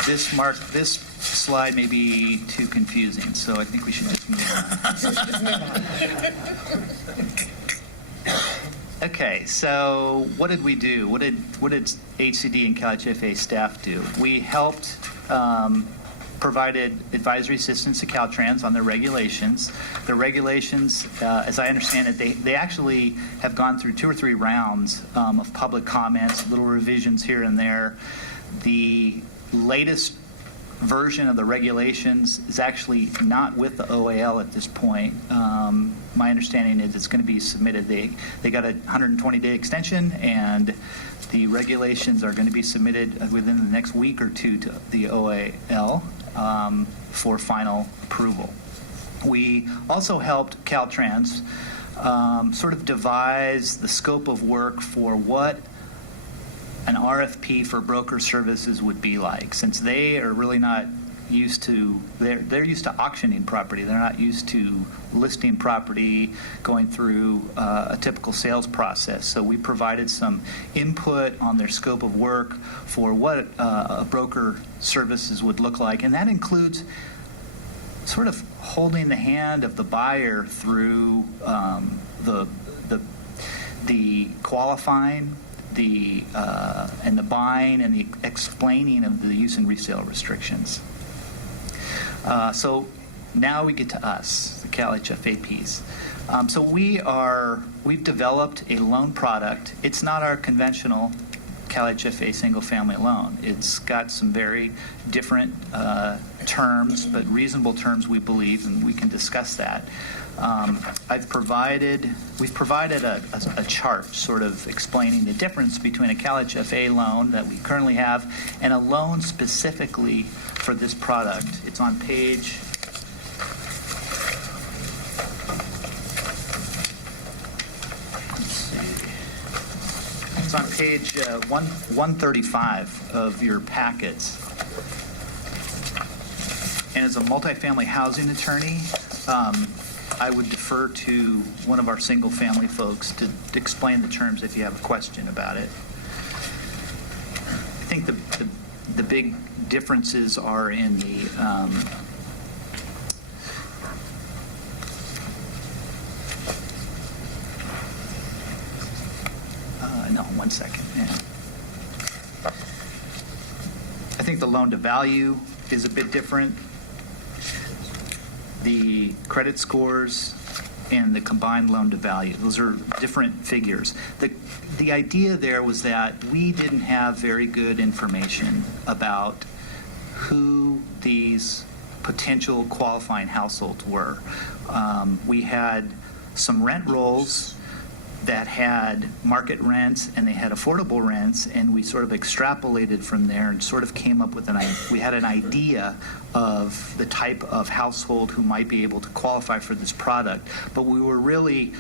This slide may be too confusing, so I think we should just move on. Okay, so what did we do? What did HCD and CalHFA staff do? We helped, provided advisory assistance to Caltrans on their regulations. The regulations, as I understand it, they actually have gone through 2 or 3 rounds of public comments, little revisions here and there. The latest version of the regulations is actually not with the OAL at this point. My understanding is it's going to be submitted. They got a 120-day extension, and the regulations are going to be submitted within the next week or 2 to the OAL for final approval. We also helped Caltrans sort of devise the scope of work for what an RFP for broker services would be like, since they are really not used to, they're used to auctioning property. They're not used to listing property, going through a typical sales process. So we provided some input on their scope of work for what a broker services would look like, and that includes sort of holding the hand of the buyer through the qualifying, and the buying and the explaining of the use and resale restrictions. So now we get to us, the CalHFA piece. So we've developed a loan product. It's not our conventional CalHFA single-family loan. It's got some very different terms, but reasonable terms, we believe, and we can discuss that. We've provided a chart sort of explaining the difference between a CalHFA loan that we currently have and a loan specifically for this product. It's on page on page 135 of your packets. And as a multifamily housing attorney, I would defer to one of our single-family folks to explain the terms if you have a question about it. I think the big differences are in the no, 1 second. Yeah. I think the loan-to-value is a bit different. The credit scores and the combined loan-to-value, those are different figures. The idea there was that we didn't have very good information about who these potential qualifying households were. We had some rent rolls that had market rents and they had affordable rents, and we sort of extrapolated from there and sort of came up with we had an idea of the type of household who might be able to qualify for this product, but we were really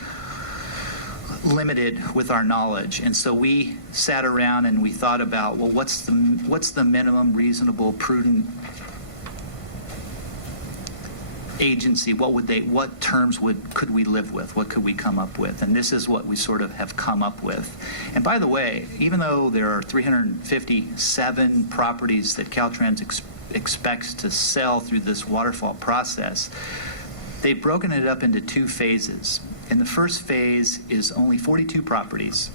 limited with our knowledge. And so we sat around and we thought about, well, what's the minimum reasonable prudent agency, what terms could we live with? What could we come up with? And this is what we sort of have come up with. And by the way, even though there are 357 properties that Caltrans expects to sell through this waterfall process, they've broken it up into 2 phases. And the first phase is only 42 properties.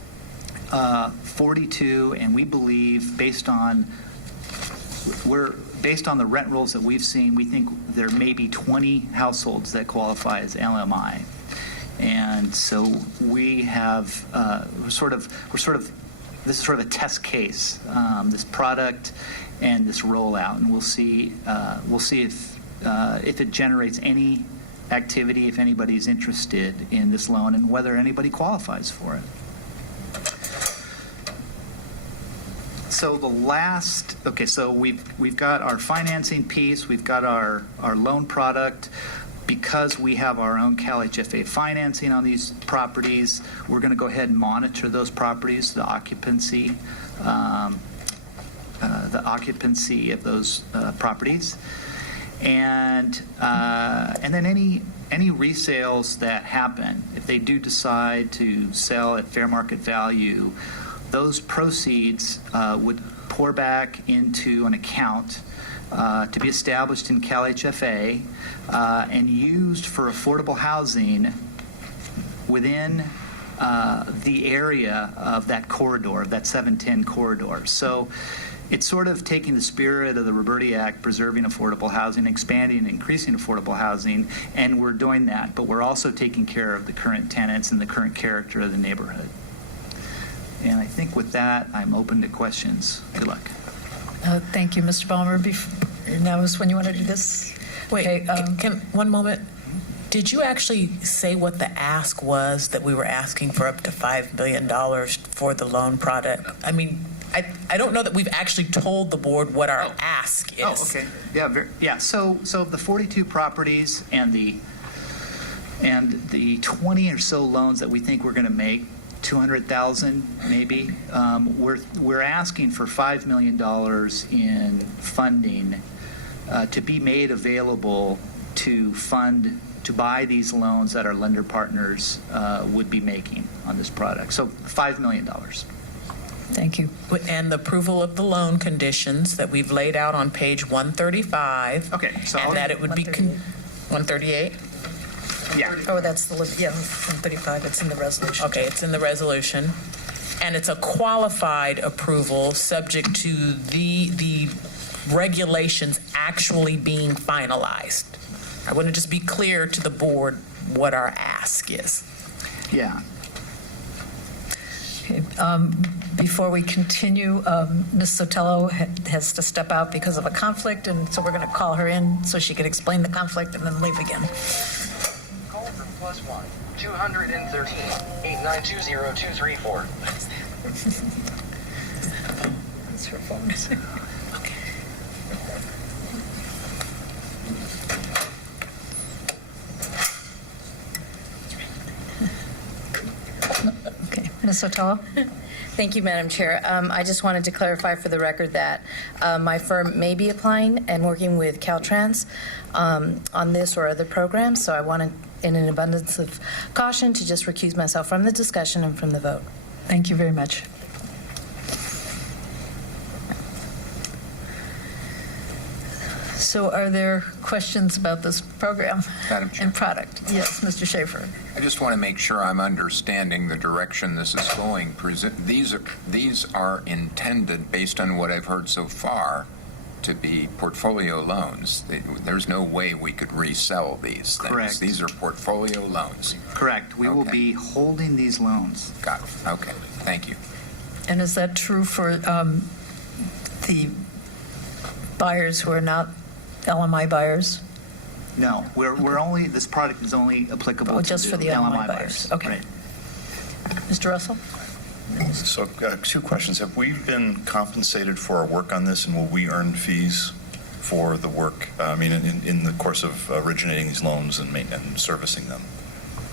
42, and we believe based on the rent rolls that we've seen, we think there may be 20 households that qualify as LMI. And so we have this is sort of a test case, this product and this rollout, and we'll see if it generates any activity, if anybody's interested in this loan, and whether anybody qualifies for it. So so we've got our financing piece, we've got our loan product. Because we have our own CalHFA financing on these properties, we're going to go ahead and monitor those properties, the occupancy of those properties, and then any resales that happen, if they do decide to sell at fair market value, those proceeds would pour back into an account to be established in CalHFA and used for affordable housing within the area of that corridor, that 710 corridor. So it's sort of taking the spirit of the Roberti Act, preserving affordable housing, expanding and increasing affordable housing, and we're doing that, but we're also taking care of the current tenants and the current character of the neighborhood. And I think with that, I'm open to questions. Good luck. Thank you, Mr. Ballmer. Now is when you want to do this? Wait, okay, one moment. Did you actually say what the ask was, that we were asking for up to $5 million for the loan product? I mean, I don't know that we've actually told the board what our ask is. Oh, okay. Yeah. So the 42 properties and the 20 or so loans that we think we're going to make, 200,000 maybe, we're asking for $5 million in funding to be made available to buy these loans that our lender partners would be making on this product. So $5 million. Thank you. And the approval of the loan conditions that we've laid out on page 135. Okay, so and that it would be 138. Yeah. Oh, that's the 135. It's in the resolution. Okay, it's in the resolution, and it's a qualified approval subject to the regulations actually being finalized. I want to just be clear to the board what our ask is. Yeah. Okay, before we continue, Ms. Sotelo has to step out because of a conflict, and so we're going to call her in so she can explain the conflict and then leave again. Call from +1 213 8920234. That's her phone. Okay, Ms. Sotelo? Thank you, Madam Chair. I just wanted to clarify for the record that my firm may be applying and working with Caltrans on this or other programs, so I wanted, in an abundance of caution, to just recuse myself from the discussion and from the vote. Thank you very much. So are there questions about this program Madam Chair. and product? Yes, Mr. Schaefer. I just want to make sure I'm understanding the direction this is going. These are intended, based on what I've heard so far, to be portfolio loans. There's no way we could resell these things. Correct. These are portfolio loans. Correct. We will be holding these loans. Got it. Okay. Thank you. And is that true for the buyers who are not LMI buyers? No, we're only, this product is only applicable just to for the LMI buyers. Okay. Right. Mr. Russell? So, 2 questions. Have we been compensated for our work on this, and will we earn fees for the work, in the course of originating these loans and servicing them?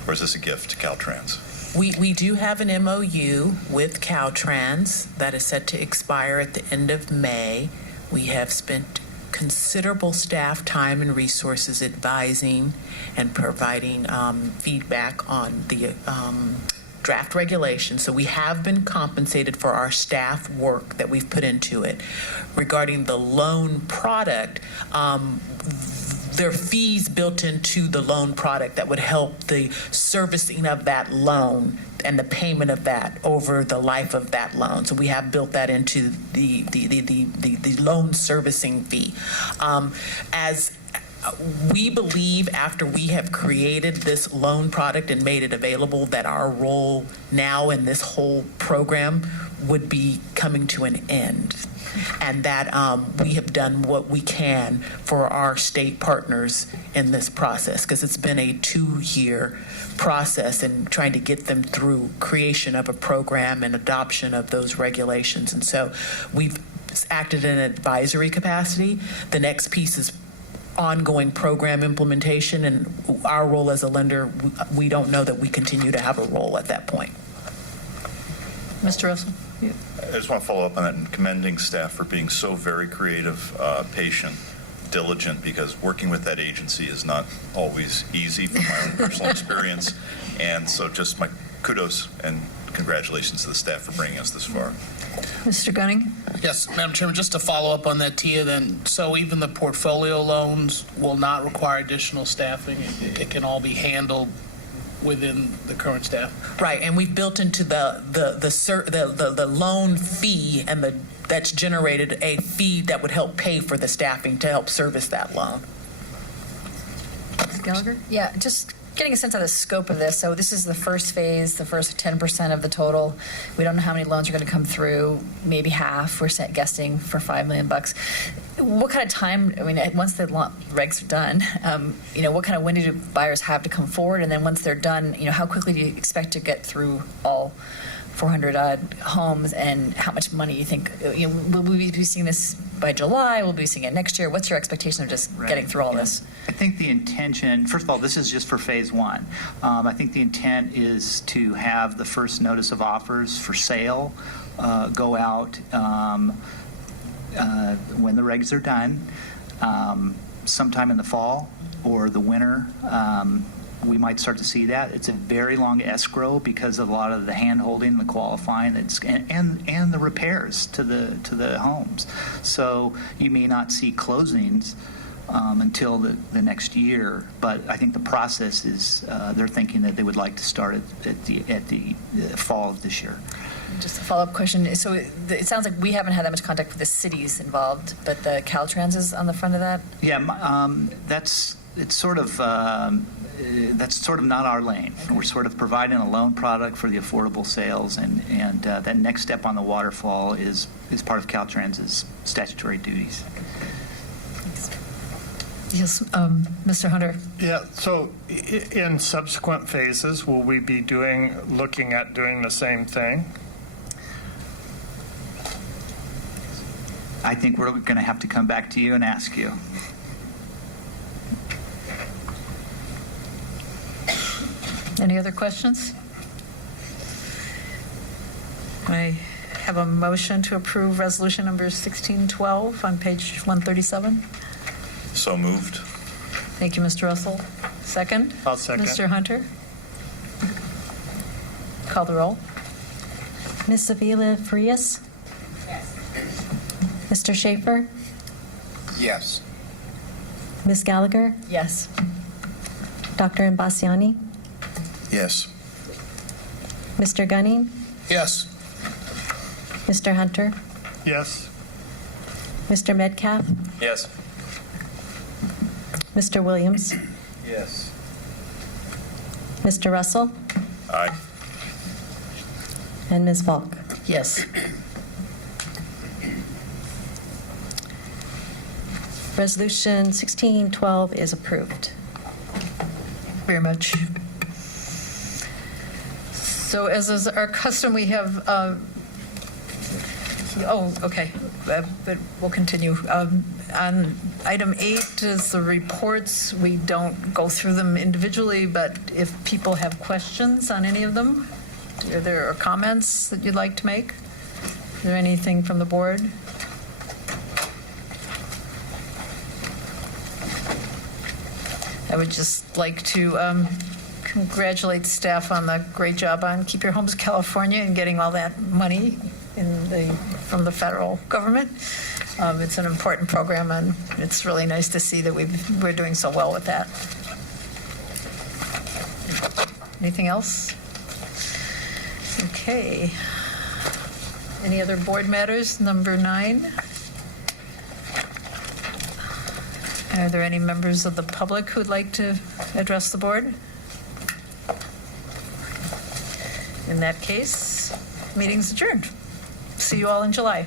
Or is this a gift to Caltrans? We do have an MOU with Caltrans that is set to expire at the end of May. We have spent considerable staff time and resources advising and providing feedback on the draft regulations. So we have been compensated for our staff work that we've put into it. Regarding the loan product, there are fees built into the loan product that would help the servicing of that loan and the payment of that over the life of that loan. So we have built that into the loan servicing fee. As we believe after we have created this loan product and made it available that our role now in this whole program would be coming to an end, and that we have done what we can for our state partners in this process, because it's been a 2-year process in trying to get them through creation of a program and adoption of those regulations. And so we've acted in an advisory capacity. The next piece is ongoing program implementation, and our role as a lender, we don't know that we continue to have a role at that point. Mr. Russell? I just want to follow up on that and commending staff for being so very creative, patient, diligent, because working with that agency is not always easy from my own personal experience. And so just my kudos and congratulations to the staff for bringing us this far. Mr. Gunning? Yes, Madam Chairman, just to follow up on that, Tia, then, so even the portfolio loans will not require additional staffing? It can all be handled within the current staff? Right, and we've built into the loan fee and that's generated a fee that would help pay for the staffing to help service that loan. Ms. Gallagher? Yeah, just getting a sense of the scope of this. So this is the first phase, the first 10% of the total. We don't know how many loans are going to come through. Maybe half. We're guessing for $5 million. What kind of time? I mean, once the regs are done, what kind of window do buyers have to come forward? And then once they're done, how quickly do you expect to get through all 400 odd homes? And how much money you think? Will we be seeing this by July? Will we be seeing it next year? What's your expectation of just getting through all this? I think the intention, first of all, this is just for phase 1. I think the intent is to have the first notice of offers for sale go out when the regs are done, sometime in the fall or the winter. We might start to see that. It's a very long escrow because of a lot of the hand-holding, the qualifying, and the repairs to the homes. So you may not see closings until the next year, but I think the process is they're thinking that they would like to start at the fall of this year. Just a follow-up question. So it sounds like we haven't had that much contact with the cities involved, but the Caltrans is on the front of that? Yeah, that's sort of not our lane. We're sort of providing a loan product for the affordable sales, and that next step on the waterfall is part of Caltrans's statutory duties. Yes, Mr. Hunter. Yeah, so in subsequent phases, will we be looking at doing the same thing? I think we're going to have to come back to you and ask you. Any other questions? I have a motion to approve resolution number 1612 on page 137. So moved. Thank you, Mr. Russell. Second? I'll second. Mr. Hunter? Call the roll. Ms. Avila Frias? Yes. Mr. Schaefer? Yes. Ms. Gallagher? Yes. Dr. Imbasiani? Yes. Mr. Gunning? Yes. Mr. Hunter? Yes. Mr. Metcalf? Yes. Mr. Williams? Yes. Mr. Russell? Aye. And Ms. Falk? Yes. Resolution 1612 is approved. Very much. So as is our custom, we have, okay, but we'll continue. On item 8 is the reports. We don't go through them individually, but if people have questions on any of them, are there comments that you'd like to make? Is there anything from the board? I would just like to congratulate staff on the great job on Keep Your Homes California and getting all that money from the federal government. It's an important program, and it's really nice to see that we're doing so well with that. Anything else? Okay. Any other board matters? Number 9. Are there any members of the public who'd like to address the board? In that case, meeting's adjourned. See you all in July.